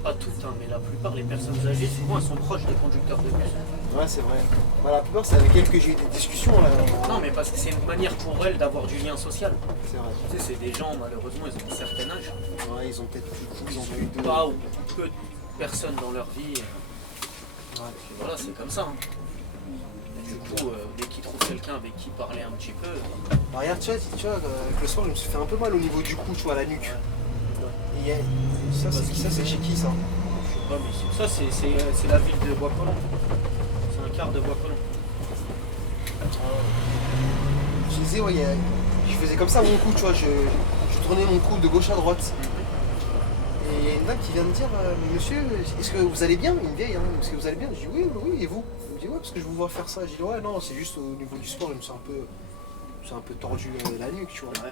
pas toutes, hein, mais la plupart, les personnes âgées, souvent, elles sont proches des conducteurs de bus. Ouais, c'est vrai. Bah, la plupart, c'est avec elles que j'ai eu des discussions. Là. Non, mais parce que c'est une manière pour elles d'avoir du lien social. C'est vrai. Tu sais, c'est des gens, malheureusement, ils ont un certain âge. Ouais, ils ont peut-être Ils ont eu eu pas ou peu de personnes dans leur vie. Ouais. Et voilà, c'est comme ça. Hein. Et du coup, dès qu'ils trouvent quelqu'un avec qui parler un petit peu. Bah, regarde, tu vois, avec le soir, je me suis fait un peu mal au niveau du cou, tu vois, à la nuque. Et ça, c'est chez qui ça? Je sais pas, mais ça, c'est la ville de Bois-Colombes. C'est un quart de Bois-Colombes. Je disais, ouais, je faisais comme ça mon cou, tu vois, je tournais mon cou de gauche à droite. Et il y a une dame qui vient me dire, monsieur, est-ce que vous allez bien? Une vieille, hein, est-ce que vous allez bien? Je dis oui, oui, et vous? Elle me dit ouais, parce que je vous vois faire ça. Je dis ouais, non, c'est juste au niveau du sport, je me suis un peu tordu la nuque, tu vois. Ouais.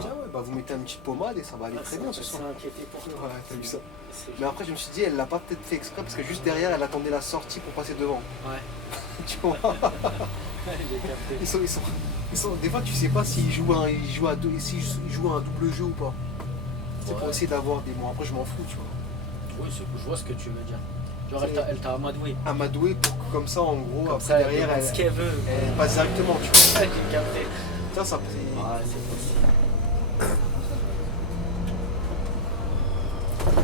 Je dis ah ouais, bah vous mettez une petite pommade et ça va aller très bien ce soir. inquiété pour toi. Ouais, t'as vu ça. Mais après, je me suis dit, elle l'a pas peut-être fait exprès parce que juste derrière, elle attendait la sortie pour passer devant. Ouais. Tu vois? J'ai capté. Des fois, tu sais pas s'ils jouent un double jeu ou pas. C'est pour Ouais. essayer d'avoir des mots. Après, je m'en fous, tu vois. Oui, je vois ce que tu veux dire. Genre, C'est- elle t'a amadoué. Amadoué pour que, comme ça, en gros, Comme après, ça, derrière, elle ce qu'elle veut. elle passe directement, tu vois. Ouais, j'ai capté. Ça, ça Ouais, c'est possible.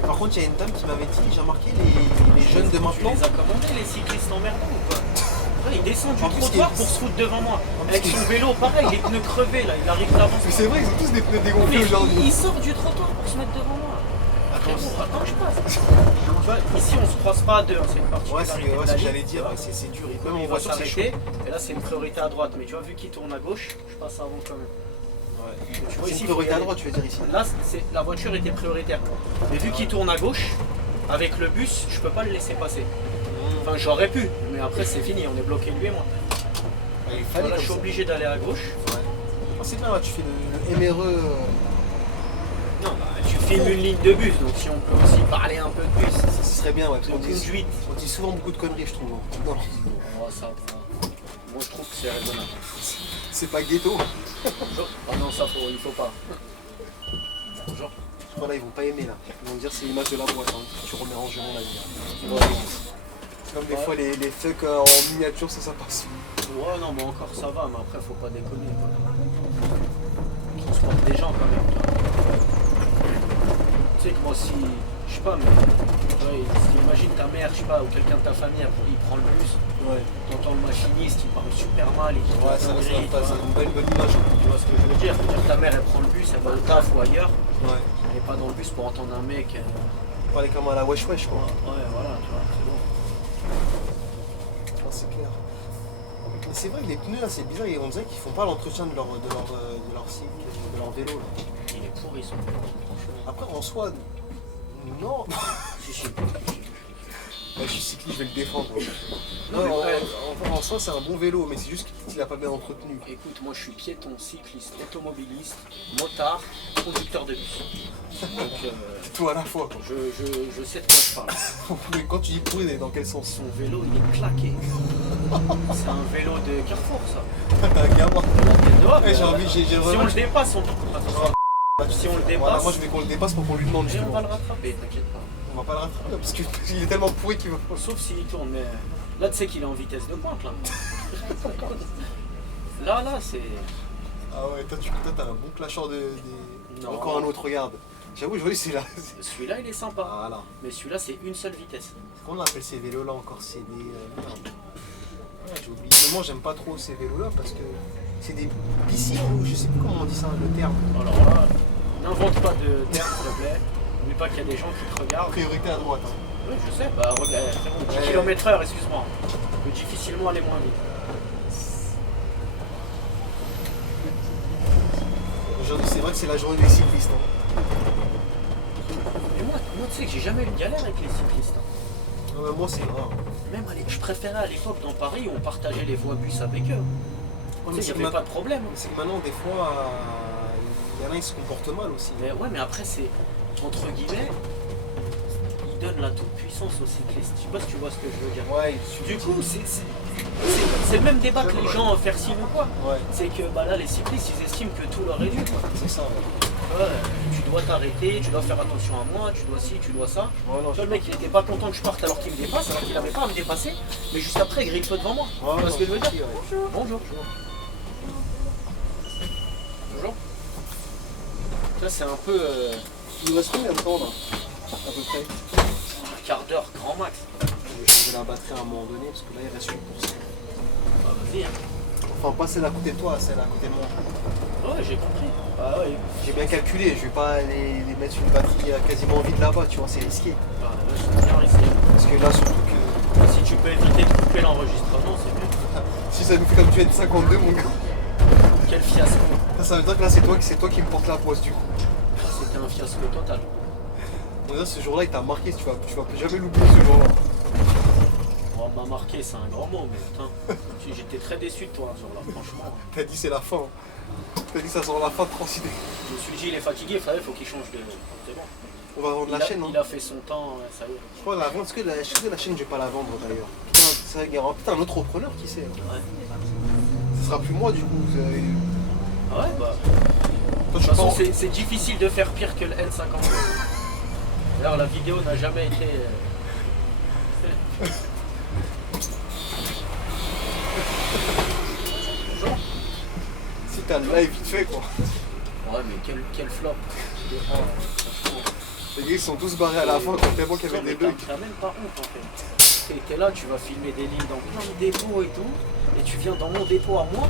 Par contre, il y a une dame qui m'avait dit, j'ai remarqué, les jeunes de Tu maintenant. les as commandés, les cyclistes emmerdants ou pas? Ouais, il descend du En plus, trottoir il- pour se foutre devant moi. En plus, Avec il- son vélo, pareil, les pneus crevés, là, il arrive d'avance. Mais c'est vrai, ils ont tous des pneus Mais dégonflés aujourd'hui. il sort du trottoir pour se mettre devant moi. Frérot, attends que je passe. Tu vois, ici, on se croise pas à deux, hein, c'est une Ouais, particularité de c'est la ce que ligne. j'allais dire, ouais, c'est dur. Et Même même on en va voiture, c'est chaud. s'arrêter, et là c'est une priorité à droite, mais tu vois, vu qu'il tourne à gauche, je passe avant quand même. Tu vois, C'est ici, une faut priorité y à aller. droite, tu veux dire ici. Là, la voiture était prioritaire. Mais vu qu'il tourne à gauche, avec le bus, je peux pas le laisser passer. Enfin, j'aurais pu, mais après c'est fini, on est bloqué lui et moi. Il fallait Là, comme je suis ça. obligé d'aller à gauche. Ouais. Ah, c'est bien, là, tu fais le MRE. Non, bah, tu filmes une ligne de bus, donc si on peut aussi parler un peu de bus. Ce serait bien, ouais, parce qu'on Donc une dit, juite. on dit souvent beaucoup de conneries, je trouve. Hein. Non, Oh, ça, moi je trouve que c'est raisonnable. c'est pas ghetto. Bonjour. Ah non, ça il faut pas. Bonjour. Je crois là, ils vont pas aimer là. Ils vont dire c'est l'image de la boîte, hein. Tu remets en jeu la vie. Hein. Ouais. Comme des Ouais. fois les fucks en miniature, ça passe. Ouais, non, mais encore ça va, mais après faut pas déconner. Quoi. On transporte des gens quand même. Tu sais que moi, si. Je sais pas, mais. Ouais, si imagine ta mère, je sais pas, ou quelqu'un de ta famille, après, il prend le bus, Ouais, t'entends le machiniste, il parle super mal, il dit ouais, ça une bonne image. Tu vois ce que je veux dire? C'est-à-dire que ta mère, elle prend le bus, elle va au taf ou ailleurs, Ouais. elle est pas dans le bus pour entendre un mec. Parler comme à la wesh wesh quoi. Ouais, voilà, tu vois, c'est bon. Ah, c'est clair. Mais c'est vrai que les pneus là, c'est bizarre, et on dirait qu'ils font pas l'entretien de leur cycle, de leur vélo là. Il est pourri son vélo. Après, en soi, non. Si, si. Là, je suis cycliste, je vais le défendre. Non, mais ouais. En soi, c'est un bon vélo, mais c'est juste qu'il a pas bien entretenu. Écoute, moi je suis piéton, cycliste, automobiliste, motard, conducteur de bus. Donc Tout à la fois. Quoi. je sais de quoi je parle. Mais quand tu dis pourri, dans quel sens? Son vélo il est claqué. C'est un vélo de Carrefour ça. Gamin. La tête de homme, Ouais, j'ai envie, j'ai si vraiment. on le dépasse, si on le dépasse, Voilà, moi je vais qu'on le dépasse pour qu'on lui demande et on justement. va le rattraper, t'inquiète pas. On va pas le rattraper parce qu'il est tellement pourri qu'il va. Sauf s'il tourne, mais là tu sais qu'il est en vitesse de pointe là. Là c'est... Ah ouais, toi t'as un bon clasheur Non. Encore un autre, regarde. J'avoue, je vois c'est là. Celui-là il est sympa, Voilà. mais celui-là c'est une seule vitesse. Comment on appelle ces vélos là encore? C'est des. Merde. Ouais, j'ai oublié. Mais moi j'aime pas trop ces vélos là parce que c'est des piscines ou je sais plus comment on dit ça, le terme. Alors là, n'invente pas de terme s'il te plaît. N'oublie pas qu'il y a des gens qui te regardent. Priorité à droite. Hein. Oui, je sais. Bah, regarde, frérot, 10 Ouais. km/h, excuse-moi. Je peux difficilement aller moins vite. Aujourd'hui, c'est vrai que c'est la journée des cyclistes. Hein. Mais moi tu sais que j'ai jamais eu de galère avec les cyclistes. Hein. Ouais, moi, c'est rare. Même je préférais à l'époque dans Paris où on partageait les voies bus avec eux. Tu sais, il n'y avait pas de problème. Hein. C'est que maintenant, des fois, il y en a, ils se comportent mal aussi. Mais ouais, mais après, c'est entre guillemets, ils donnent la toute-puissance aux cyclistes. Je sais pas si tu vois ce que je veux dire. Ouais, Du coup, c'est le même débat que les gens faire signe ou quoi. ouais, C'est que bah là, les cyclistes, ils estiment que tout leur est dû. Quoi. c'est ça. Ouais. Ouais, tu dois t'arrêter, tu dois faire attention à moi, tu dois ci, tu dois ça. Ouais, non, Tu vois, le mec, il était pas content que je parte alors qu'il me dépasse, alors qu'il avait pas à me dépasser. Mais juste après, il grille peu devant moi. Ouais, Tu vois ce que je veux dire? ouais. Bonjour. Bonjour. Ça, c'est un peu Il nous reste combien de temps là? À peu près. un quart d'heure, grand max. Je vais changer la batterie à un moment donné parce que là il reste 8%. Bah, vas-y, hein. Enfin, pas celle à côté de toi, celle à côté de moi. Ouais, j'ai compris. Bah, ouais. J'ai bien calculé, je vais pas les mettre une batterie quasiment vide là-bas, tu vois, c'est risqué. Bah, là, je suis bien resté. Parce que là, surtout que Si tu peux éviter de couper l'enregistrement, c'est mieux. si ça nous fait comme tu es de 52, mon gars, Quel fiasco. ça veut dire que là, c'est toi qui me porte la poisse du coup. C'était un fiasco total. On va dire, ce jour-là, il t'a marqué, tu vas plus jamais l'oublier ce jour-là. Bon, m'a marqué, c'est un grand mot, mais putain, j'étais très déçu de toi ce jour-là, franchement. T'as dit c'est la fin. T'as dit ça sera la fin de Transidé. Je me suis dit, il est fatigué, il faut qu'il change de. C'est bon. On va vendre la chaîne, hein. Il a fait son temps, ouais, ça y est. Je crois la vendre, est-ce que la chaîne, je vais pas la vendre d'ailleurs. Putain, c'est vrai qu'il y aura peut-être un autre repreneur, qui sait. Ouais. Ce sera plus moi du coup. Vous avez... Ah ouais, bah. Toi, De toute façon, c'est difficile de faire pire que le N52. D'ailleurs, la vidéo n'a jamais été. Bonjour. Si t'as le live vite fait quoi. Ouais, mais quel flop. Les gars ils sont tous barrés à la fin quand tellement qu'il y avait des bugs. T'as même pas honte en fait. T'es là, tu vas filmer des lignes dans plein de dépôts et tout, et tu viens dans mon dépôt à moi,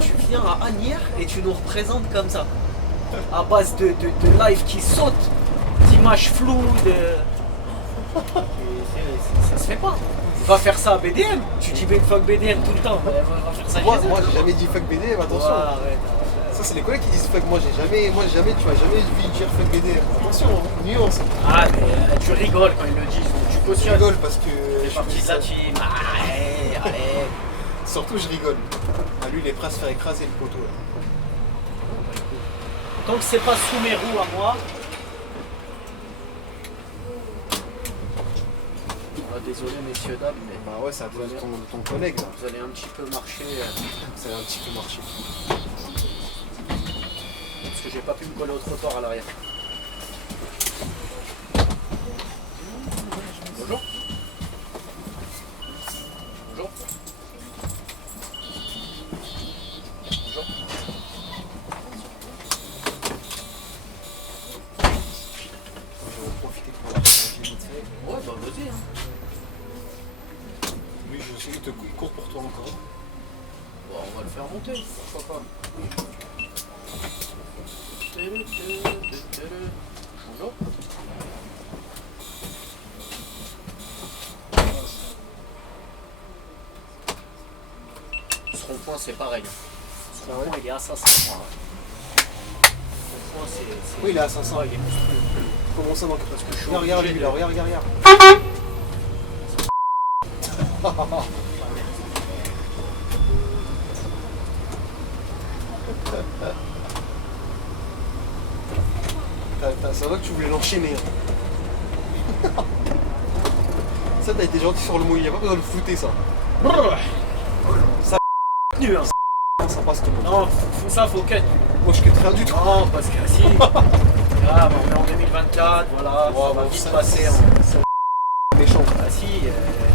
tu viens à Asnières et tu nous représentes comme ça. À base de live qui saute, d'images floues, ça se fait pas. Va faire ça à BDM, tu dis fuck BDM tout le temps, va faire ça Moi, chez eux. moi j'ai jamais dit fuck BDM, attention. Ouais, arrête. Ça c'est les collègues qui disent fuck, moi tu vas jamais vu dire fuck BDM. Attention, nuance. Ah mais tu rigoles quand ils le disent, donc tu Je cautionnes. rigole parce que C'est je parti fais de ça. la team. Allez. Surtout je rigole. Ah, lui il est prêt à se faire écraser le poteau là. Tant que c'est pas sous mes roues à moi. Ah, désolé messieurs dames, mais Bah ouais, c'est à cause de ton collègue là. vous allez un petit peu marcher Ça a un petit peu marché. parce que j'ai pas pu me coller au trottoir à l'arrière. Bonjour. Bonjour. Bonjour. Je vais profiter pour la faire vite fait. Ouais bah vas-y hein. Lui je sais qu'il court pour toi encore. Bon, on va le faire monter, pourquoi pas. Bonjour. rond-point, c'est pareil. Ce Ah rond-point, ouais. il est à 500. Ce rond-point, c'est... Oui, il est à 500. Ouais, il est monstrueux. Comment ça, donc? Parce que je suis Regarde obligé lui de- là, regarde. Ça va que tu voulais l'enchaîner. Hein. Ça, t'as été gentil sur le mot, il n'y a pas besoin de flouter ça. Brrr. Ça Nu, hein. Ça passe tout. Non, ça faut cut. Moi je quitte rien du tout. Non, parce que si. Ah, bah, on est en 2024, voilà, ça va vite passer. Méchant. Ah si,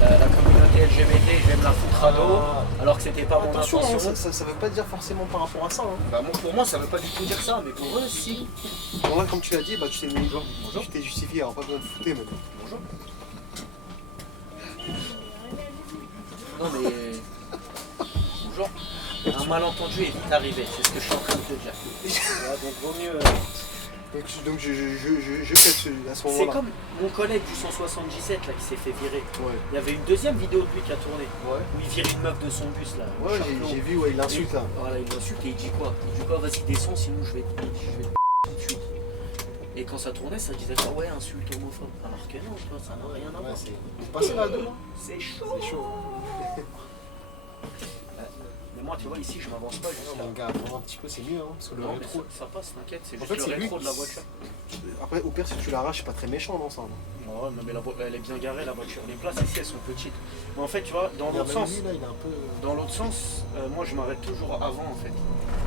la communauté LGBT, je vais me la foutre à dos, alors que c'était pas mon Attention, intention. hein, ça veut pas dire forcément par rapport à ça. Hein. Bah, pour moi, ça veut pas du tout dire ça, mais pour eux, si. Bon là, comme tu l'as dit, bah, tu t'es mis. Bonjour. Tu t'es justifié, alors pas besoin de flouter maintenant. Bonjour. Non mais... Bonjour. Un malentendu est vite arrivé, c'est ce que je suis en train de te dire. Voilà, donc vaut mieux... Donc je cut à ce C'est moment-là. comme mon collègue du 177 là qui s'est fait virer. Ouais. Il y avait une deuxième vidéo de lui qui a tourné, Ouais. où il vire une meuf de son bus là. Ouais, Charlot. j'ai vu, ouais, il l'insulte là. Voilà, il l'insulte et il dit quoi? Il dit quoi? Vas-y descends sinon je vais te tout de suite. Et quand ça tournait, ça disait ça, ouais, insulte homophobe. Alors que non, toi, ça n'a rien à voir. Vous passez là deux. C'est chaud. C'est chaud. Mais moi, tu vois, ici, je m'avance pas juste là. Mon gars, attends un petit peu, c'est mieux, hein, parce que le Non, mais rétro. ça passe, t'inquiète, c'est En juste fait, c'est le rétro lui de la qui- voiture. Après, au pire, si tu l'arraches, c'est pas très méchant, non, ça. Non. Ouais, mais elle est bien garée, la voiture. Les places ici, elles sont petites. Mais en fait, tu vois, dans l'autre sens, Là, il est un peu. dans l'autre sens, moi, je m'arrête toujours avant, en fait.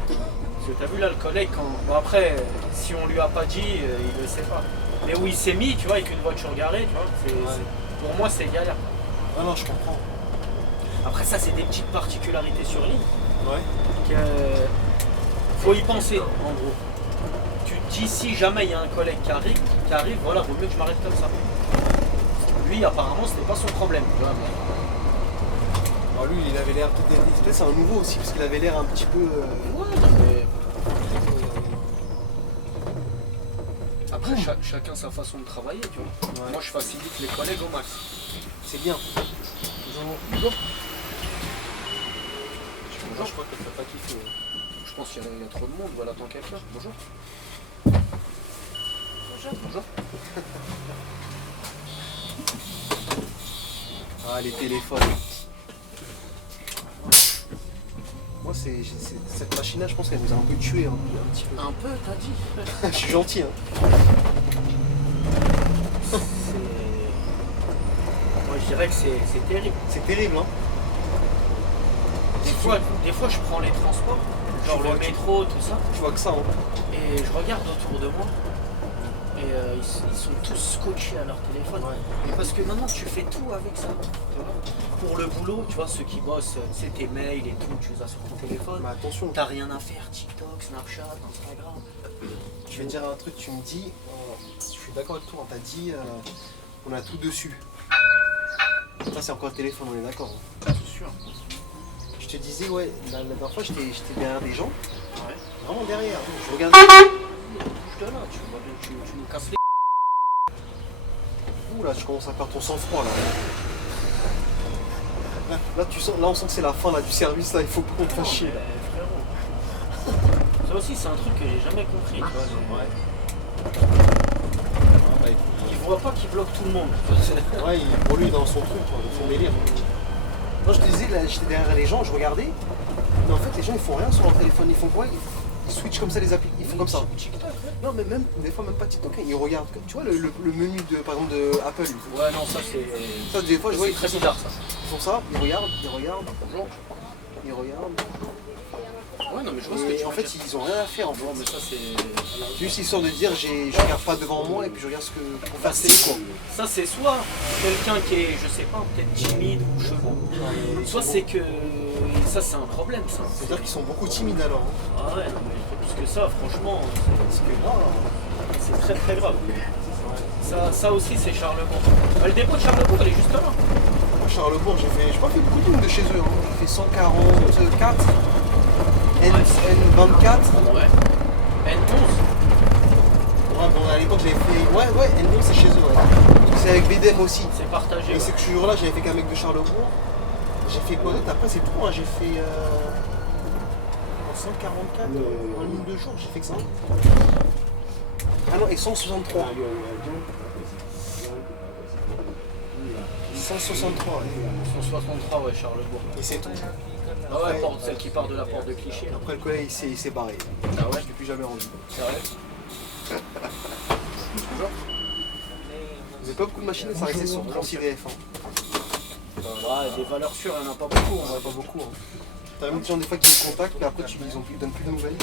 Parce que t'as vu là, le collègue, quand... Bon, après, si on lui a pas dit, il le sait pas. Mais où il s'est mis, tu vois, avec une voiture garée, tu vois, pour moi, c'est galère. Ah non, je comprends. Après, ça, c'est des petites particularités sur l'île. Ouais. Faut y penser, en gros. Tu te dis, si jamais il y a un collègue qui arrive, voilà, vaut mieux que je m'arrête comme ça. Lui, apparemment, c'était pas son problème. Tu vois, mais... Ah, lui, il avait l'air peut-être c'est un nouveau aussi, parce qu'il avait l'air un petit peu. Ouais, mais... Après, chacun sa façon de travailler, tu vois. Ouais. Moi, je facilite les collègues au max. C'est bien. Bonjour. Bonjour, je crois que t'as pas kiffé. Hein. Je pense qu'il y a trop de monde, voilà, tant quelqu'un. Bonjour. Bonjour. Ah, les téléphones. Moi, cette machine-là, je pense qu'elle nous a un peu tués, hein, un petit peu. Un peu, t'as dit. Je suis gentil, hein. Moi, je dirais que c'est terrible. C'est terrible, hein. Des fois, je prends les transports, genre le métro, tout ça, Tu vois que ça, hein. et je regarde autour de moi, et ils sont tous scotchés à leur téléphone. Ouais. Et parce que maintenant, tu fais tout avec ça. Tu vois. Pour le boulot, tu vois, ceux qui bossent, c'est tes mails et tout, tu les as sur ton téléphone. Mais attention, T'as rien à faire, TikTok, Snapchat, Instagram. je vais te dire un truc, tu me dis, je suis d'accord avec toi, on t'a dit, on a tout dessus. Ça, c'est encore le téléphone, on est d'accord. Hein. C'est sûr. Je te disais, ouais, la dernière fois, j'étais derrière des gens, Ouais. vraiment derrière. Je regardais. Bouge de là, tu vois bien que tu nous casses les... Ouh là, tu commences à perdre ton sang-froid là. Là, on sent que c'est la fin là, du service, là, il faut qu'on te fasse chier. Là. Frérot. Ça aussi, c'est un truc que j'ai jamais compris, tu vois. Ouais. Il voit pas qu'il bloque tout le monde. Ouais, pour lui, dans son truc, dans son délire. Moi, je te disais, là, j'étais derrière les gens, je regardais. Mais en fait, les gens, ils font rien sur leur téléphone. Ils font quoi? Ils switchent comme ça les applis. Ils font comme ça. TikTok, ouais. Non, mais même, des fois, même pas TikTok. Ils regardent. Tu vois, le menu, par exemple, de Apple. Ouais, non, ça c'est... Ça, des fois, je vois, C'est très bizarre, ça. ils font ça. Ils regardent. Bonjour. Ils regardent. Ouais, non, mais je vois ce que Et tu en veux fait, dire. ils ont rien à faire. En fait. Non, mais ça c'est... C'est juste histoire de dire, je regarde pas devant moi et puis je regarde ce que pour faire stylé quoi. Ça c'est soit quelqu'un qui est, je sais pas, peut-être timide ou chevaux, soit c'est que... Ça c'est un problème, ça. C'est-à-dire qu'ils sont beaucoup timides alors. Hein. Ah ouais, non, mais plus que ça, franchement, c'est très très grave. Ça aussi c'est Charlebourg. Le dépôt de Charlebourg, elle est juste là. À Charlebourg, j'ai pas fait beaucoup de lignes de chez eux. Hein. J'ai fait 144, N24. Ouais. N11. Ouais, bon, à l'époque j'avais fait. Ouais, N11 c'est chez eux. Ouais. C'est avec BDM aussi. C'est partagé. Et Ouais. c'est que ce jour-là, j'avais fait qu'un mec de Charlebourg. J'ai fait quoi d'autre? Après, c'est tout. Hein. J'ai fait en 144 en ligne de jour. J'ai fait que ça. Ah non, et 163. 163, ouais. 163, ouais, Charlesbourg. Et c'est tout. Ah ouais, celle qui part de la porte de Clichy. Là. Après, le collègue, il s'est barré. Ah ouais? Je l'ai plus jamais rendu. C'est vrai? Vous n'avez pas beaucoup de machines, ça restait sur 36 DF. Hein. Ouais, des valeurs sûres, il n'y en a pas beaucoup. On a pas beaucoup. Hein. T'as même des gens des fois qui me contactent, mais après ils donnent plus de nouvelles.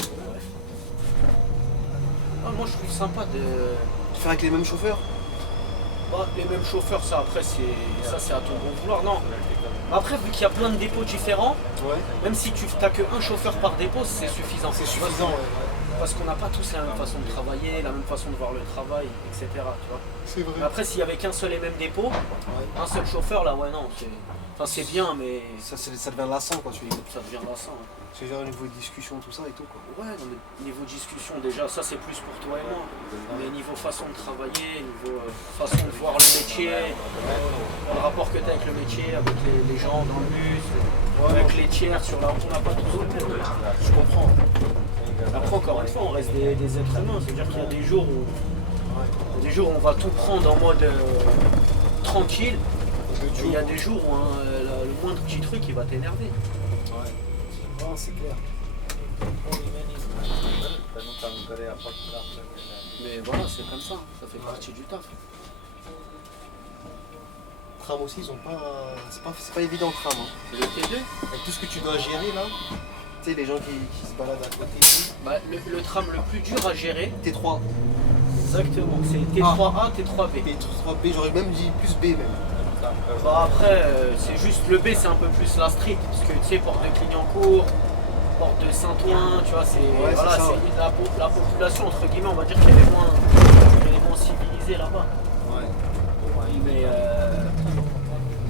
Ah, moi je trouve sympa de. Tu fais avec les mêmes chauffeurs? Bah, les mêmes chauffeurs, ça après c'est à ton bon vouloir. Non. Après, vu qu'il y a plein de dépôts différents, ouais. Même si tu n'as qu'un chauffeur par dépôt, c'est suffisant. C'est suffisant, ouais. Parce qu'on n'a pas tous la même façon de travailler, la même façon de voir le travail, etc. Tu vois. C'est vrai. Mais après, s'il y avait qu'un seul et même dépôt, un seul chauffeur, là, ouais, non. Enfin, c'est bien, mais. Ça devient lassant quand tu dis. Ça devient lassant. Hein. C'est genre au niveau de discussion, tout ça et tout, quoi. Ouais, non, mais niveau discussion, déjà, ça c'est plus pour toi et moi. Mais niveau façon de travailler, niveau façon de voir le métier, le rapport que tu as avec le métier, avec les gens dans le bus, avec les tiers sur la route, on n'a pas tous le même. Je comprends. Après, encore une fois, on reste des êtres humains. C'est-à-dire qu'il y a des jours où on va tout prendre en mode tranquille. Et il y a des jours où le moindre petit truc, il va t'énerver. Ouais. Oh, c'est clair. Mais voilà, c'est comme ça. Ça fait partie du taf. Tram aussi, ils ont pas. C'est pas évident le tram. Hein. C'est le T2. Avec tout ce que tu dois gérer là. Tu sais, les gens qui se baladent à côté ici. Bah, le tram le plus dur à gérer. T3. Exactement, c'est T3A, T3B. T3B, j'aurais même dit plus B même. Bah après, c'est juste le B, c'est un peu plus la street, parce que tu sais, porte de Clignancourt, porte de Saint-Ouen, tu vois, c'est voilà, la population, entre guillemets, on va dire qu'elle est moins civilisée là-bas. Ouais. Mais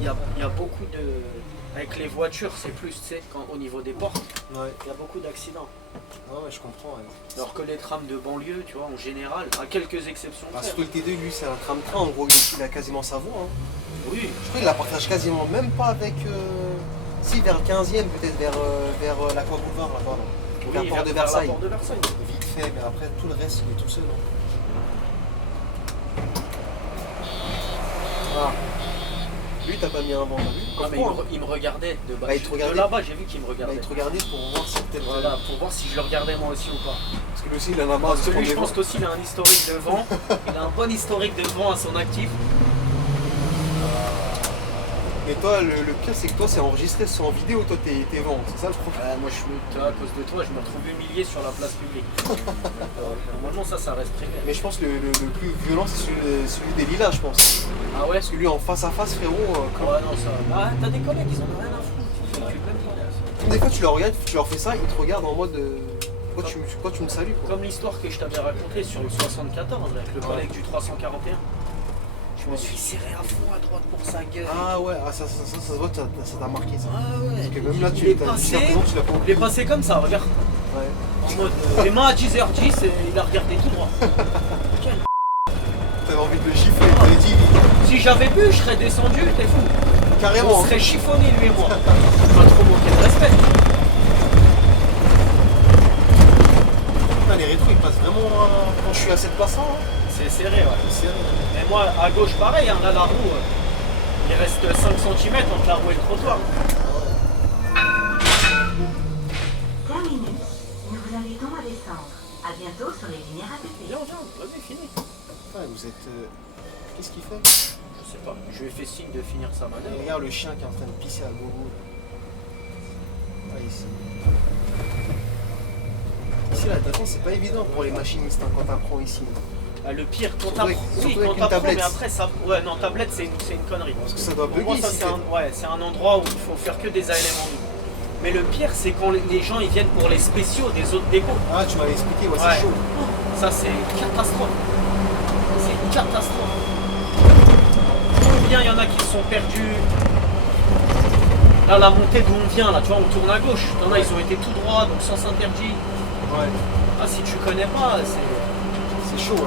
il y a beaucoup de... Avec les voitures, c'est plus, tu sais, au niveau des portes, il y a beaucoup d'accidents. Ouais, je comprends. Ouais. Alors que les trams de banlieue, tu vois, en général, à quelques exceptions. Parce que le T2, lui, c'est un tram-train, en gros, il a quasiment sa voie. Hein. Oui. Je crois qu'il la partage quasiment même pas avec... Si, vers le 15e, peut-être vers l'Aqua Boulevard, là-bas. Oui, vers Port de Versailles. Port de Versailles. Vite fait, mais après, tout le reste, il est tout seul. Hein. Ah. Lui, t'as pas mis un vent, t'as vu? Ah, mais il me regardait de bas. Bah, il te regardait. De là-bas, j'ai vu qu'il me regardait. Bah, il te regardait pour voir si peut-être. Voilà, pour voir si je le regardais moi aussi ou pas. Parce que lui aussi, il en a marre de se Parce que lui, je prendre pense qu'aussi, il a un historique de vent. Il a un bon historique de vent à son actif. Mais toi, le pire, c'est que toi, c'est enregistré, c'est en vidéo, toi, t'es vent. C'est ça le problème. Moi, à cause de toi, je me retrouve humilié sur la place publique. Normalement, ça reste privé. Mais je pense que le plus violent, c'est celui des Lilas, je pense. Ah ouais? Parce que lui, en face à face, frérot. Ouais, non, ça. Bah, t'as des collègues, ils en ont rien à foutre. Des fois, tu leur regardes, tu leur fais ça, ils te regardent en mode. Pourquoi tu me salues, quoi. Comme l'histoire que je t'avais racontée sur le 74 avec le collègue du 341. Je me suis serré à fond à droite pour sa gueule. Ah ouais, ça se voit, ça t'a marqué ça. Ah ouais. Parce que même là, il est passé comme ça, regarde. Ouais. En mode, les mains à 10h10 et il a regardé tout droit. T'avais envie de le gifler, t'avais dit. Si j'avais bu, je serais descendu, t'es fou. Carrément. On serait chiffonné lui et moi. Pas trop manquer de respect. Putain, les rétros ils passent vraiment quand je suis à cette place-là. Hein. C'est serré, ouais. C'est serré. Et moi, à gauche, pareil, hein, là, la roue, il reste 5 cm entre la roue et le trottoir. Terminé. Nous vous invitons à descendre. À bientôt sur les lignes RATP. Viens, vas-y, finis. Putain, vous êtes. Qu'est-ce qu'il fait? Je sais pas, je lui ai fait signe de finir sa manœuvre. Et regarde le chien qui est en train de pisser à gogo. Ah, ici. Ici, là, attention, c'est pas évident pour les machinistes hein, quand t'apprends ici. Ah, le pire, quand Surtout t'apprends, mais après ça. Ouais, non, tablette, c'est une connerie. Parce que ça doit Pour bugger moi, ça, ici. c'est un endroit où il faut faire que des éléments libres. Mais le pire, c'est quand les gens ils viennent pour les spéciaux des autres dépôts. Ah, tu m'avais expliqué, ouais, Ouais. c'est chaud. Ça, c'est une catastrophe. C'est une catastrophe. Combien il y en a qui se sont perdus. Là, la montée d'où on vient, là, tu vois, on tourne à gauche. T'en as, ils ont été tout droit, donc sens interdit. Ouais. Ah, si tu connais pas, c'est chaud, ouais.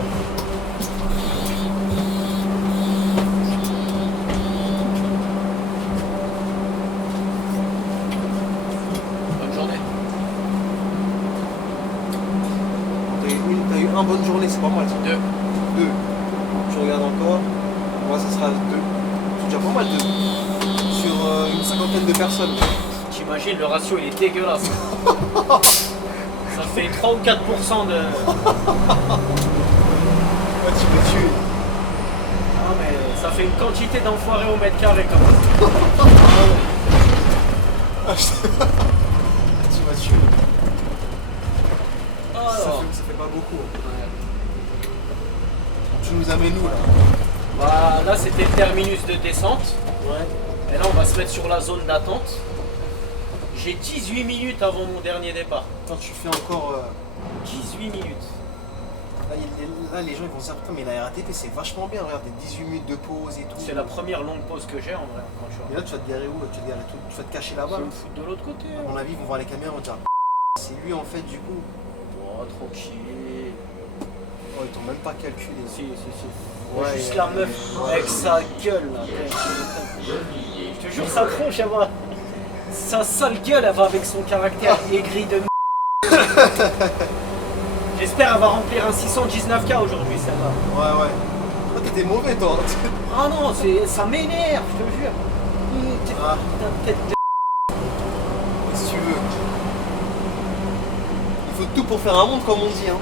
1 bonne journée, c'est pas mal. 2. 2. Tu regardes encore. Moi, ça sera 2. C'est déjà pas mal 2. Sur une cinquantaine de personnes. T'imagines, le ratio il est dégueulasse. Ça fait 3 ou 4% de. Ouais, tu me tues. Ah mais ça fait une quantité d'enfoirés au mètre carré quand même. Ah, tu m'as tué. Ah, Ça alors. fait pas beaucoup. Tu nous amènes où là? Bah, là c'était le terminus de descente. Ouais. Et là on va se mettre sur la zone d'attente. J'ai 18 minutes avant mon dernier départ. Quand tu fais encore. 18 minutes. Là, les gens ils vont se dire putain, mais la RATP c'est vachement bien. Regarde, des 18 minutes de pause et tout. C'est la première longue pause que j'ai en vrai. Quand je Et là, tu vas te garer où? Tu vas te garer tout. Tu vas te cacher là-bas. vais me foutre de l'autre côté. À mon avis, ils vont voir les caméras, on va dire c'est lui en fait, du coup. Oh, tranquille. Oh, ils t'ont même pas calculé. Si. Ouais, Juste la meuf avec sa gueule là. Je te jure, sa tronche, elle va. Sa sale gueule, elle va avec son caractère aigri de m. J'espère elle va remplir un 619K aujourd'hui, celle-là. Ouais. Toi, t'étais mauvais, toi. Ah non, ça m'énerve, je te jure. Ah. Ta tête de. Si tu veux. Il faut tout pour faire un monde, comme on dit. Hein.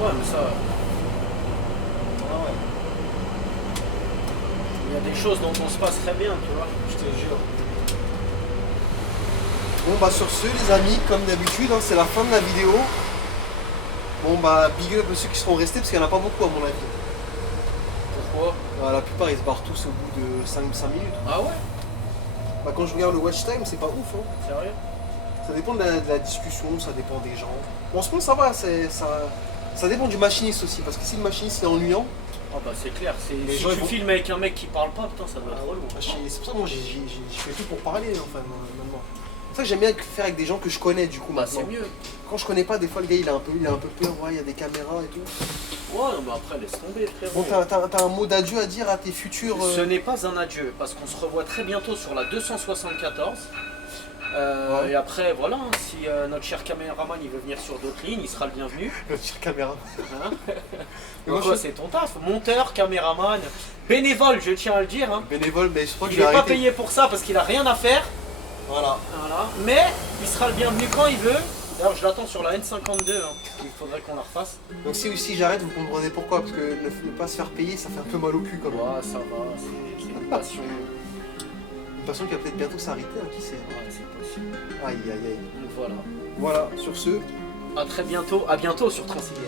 Ouais, mais ça. Ah ouais. Il y a des choses dont on se passe très bien, tu vois. Je te jure. Bon bah sur ce les amis, comme d'habitude, hein, c'est la fin de la vidéo. Bon bah big up à ceux qui seront restés parce qu'il n'y en a pas beaucoup à mon avis. Pourquoi? La plupart ils se barrent tous au bout de 5 minutes. Ah ouais? Bah quand je regarde le watch time c'est pas ouf hein. Sérieux? Ça dépend de la discussion, ça dépend des gens. Bon en ce moment ça va, ça dépend du machiniste aussi, parce que si le machiniste est ennuyant, Ah bah c'est clair, Les si gens, tu ils vont- filmes avec un mec qui parle pas, putain ça doit être relou. c'est pour ça que moi je fais tout pour parler enfin maintenant. C'est ça que j'aime bien faire avec des gens que je connais du coup Bah maintenant. c'est mieux. Quand je connais pas, des fois le gars il a un peu peur, ouais, il y a des caméras et tout. Ouais, non, bah après laisse tomber frérot. Bon, t'as un mot d'adieu à dire à tes futurs. Ce n'est pas un adieu, parce qu'on se revoit très bientôt sur la 274. Ouais. Et après, voilà, hein, si notre cher caméraman il veut venir sur d'autres lignes, il sera le bienvenu. Le tir caméra. Hein. Mais moi, Quoi, je- c'est ton taf, monteur, caméraman, bénévole, je tiens à le dire. Hein. Bénévole, mais je crois que Il je vais n'est pas arrêter. payé pour ça parce qu'il a rien à faire. Voilà. Voilà. Mais il sera le bienvenu quand il veut. D'ailleurs, je l'attends sur la N52. Hein. Il faudrait qu'on la refasse. Donc si j'arrête, vous comprenez pourquoi, parce que ne pas se faire payer, ça fait un peu mal au cul quand même. Ouais, ça va, c'est une passion. Une passion qui va peut-être bientôt s'arrêter, hein, qui sait. Ouais, c'est possible. Aïe aïe aïe. Donc voilà. Voilà, sur ce. À très bientôt. À bientôt sur Transilien.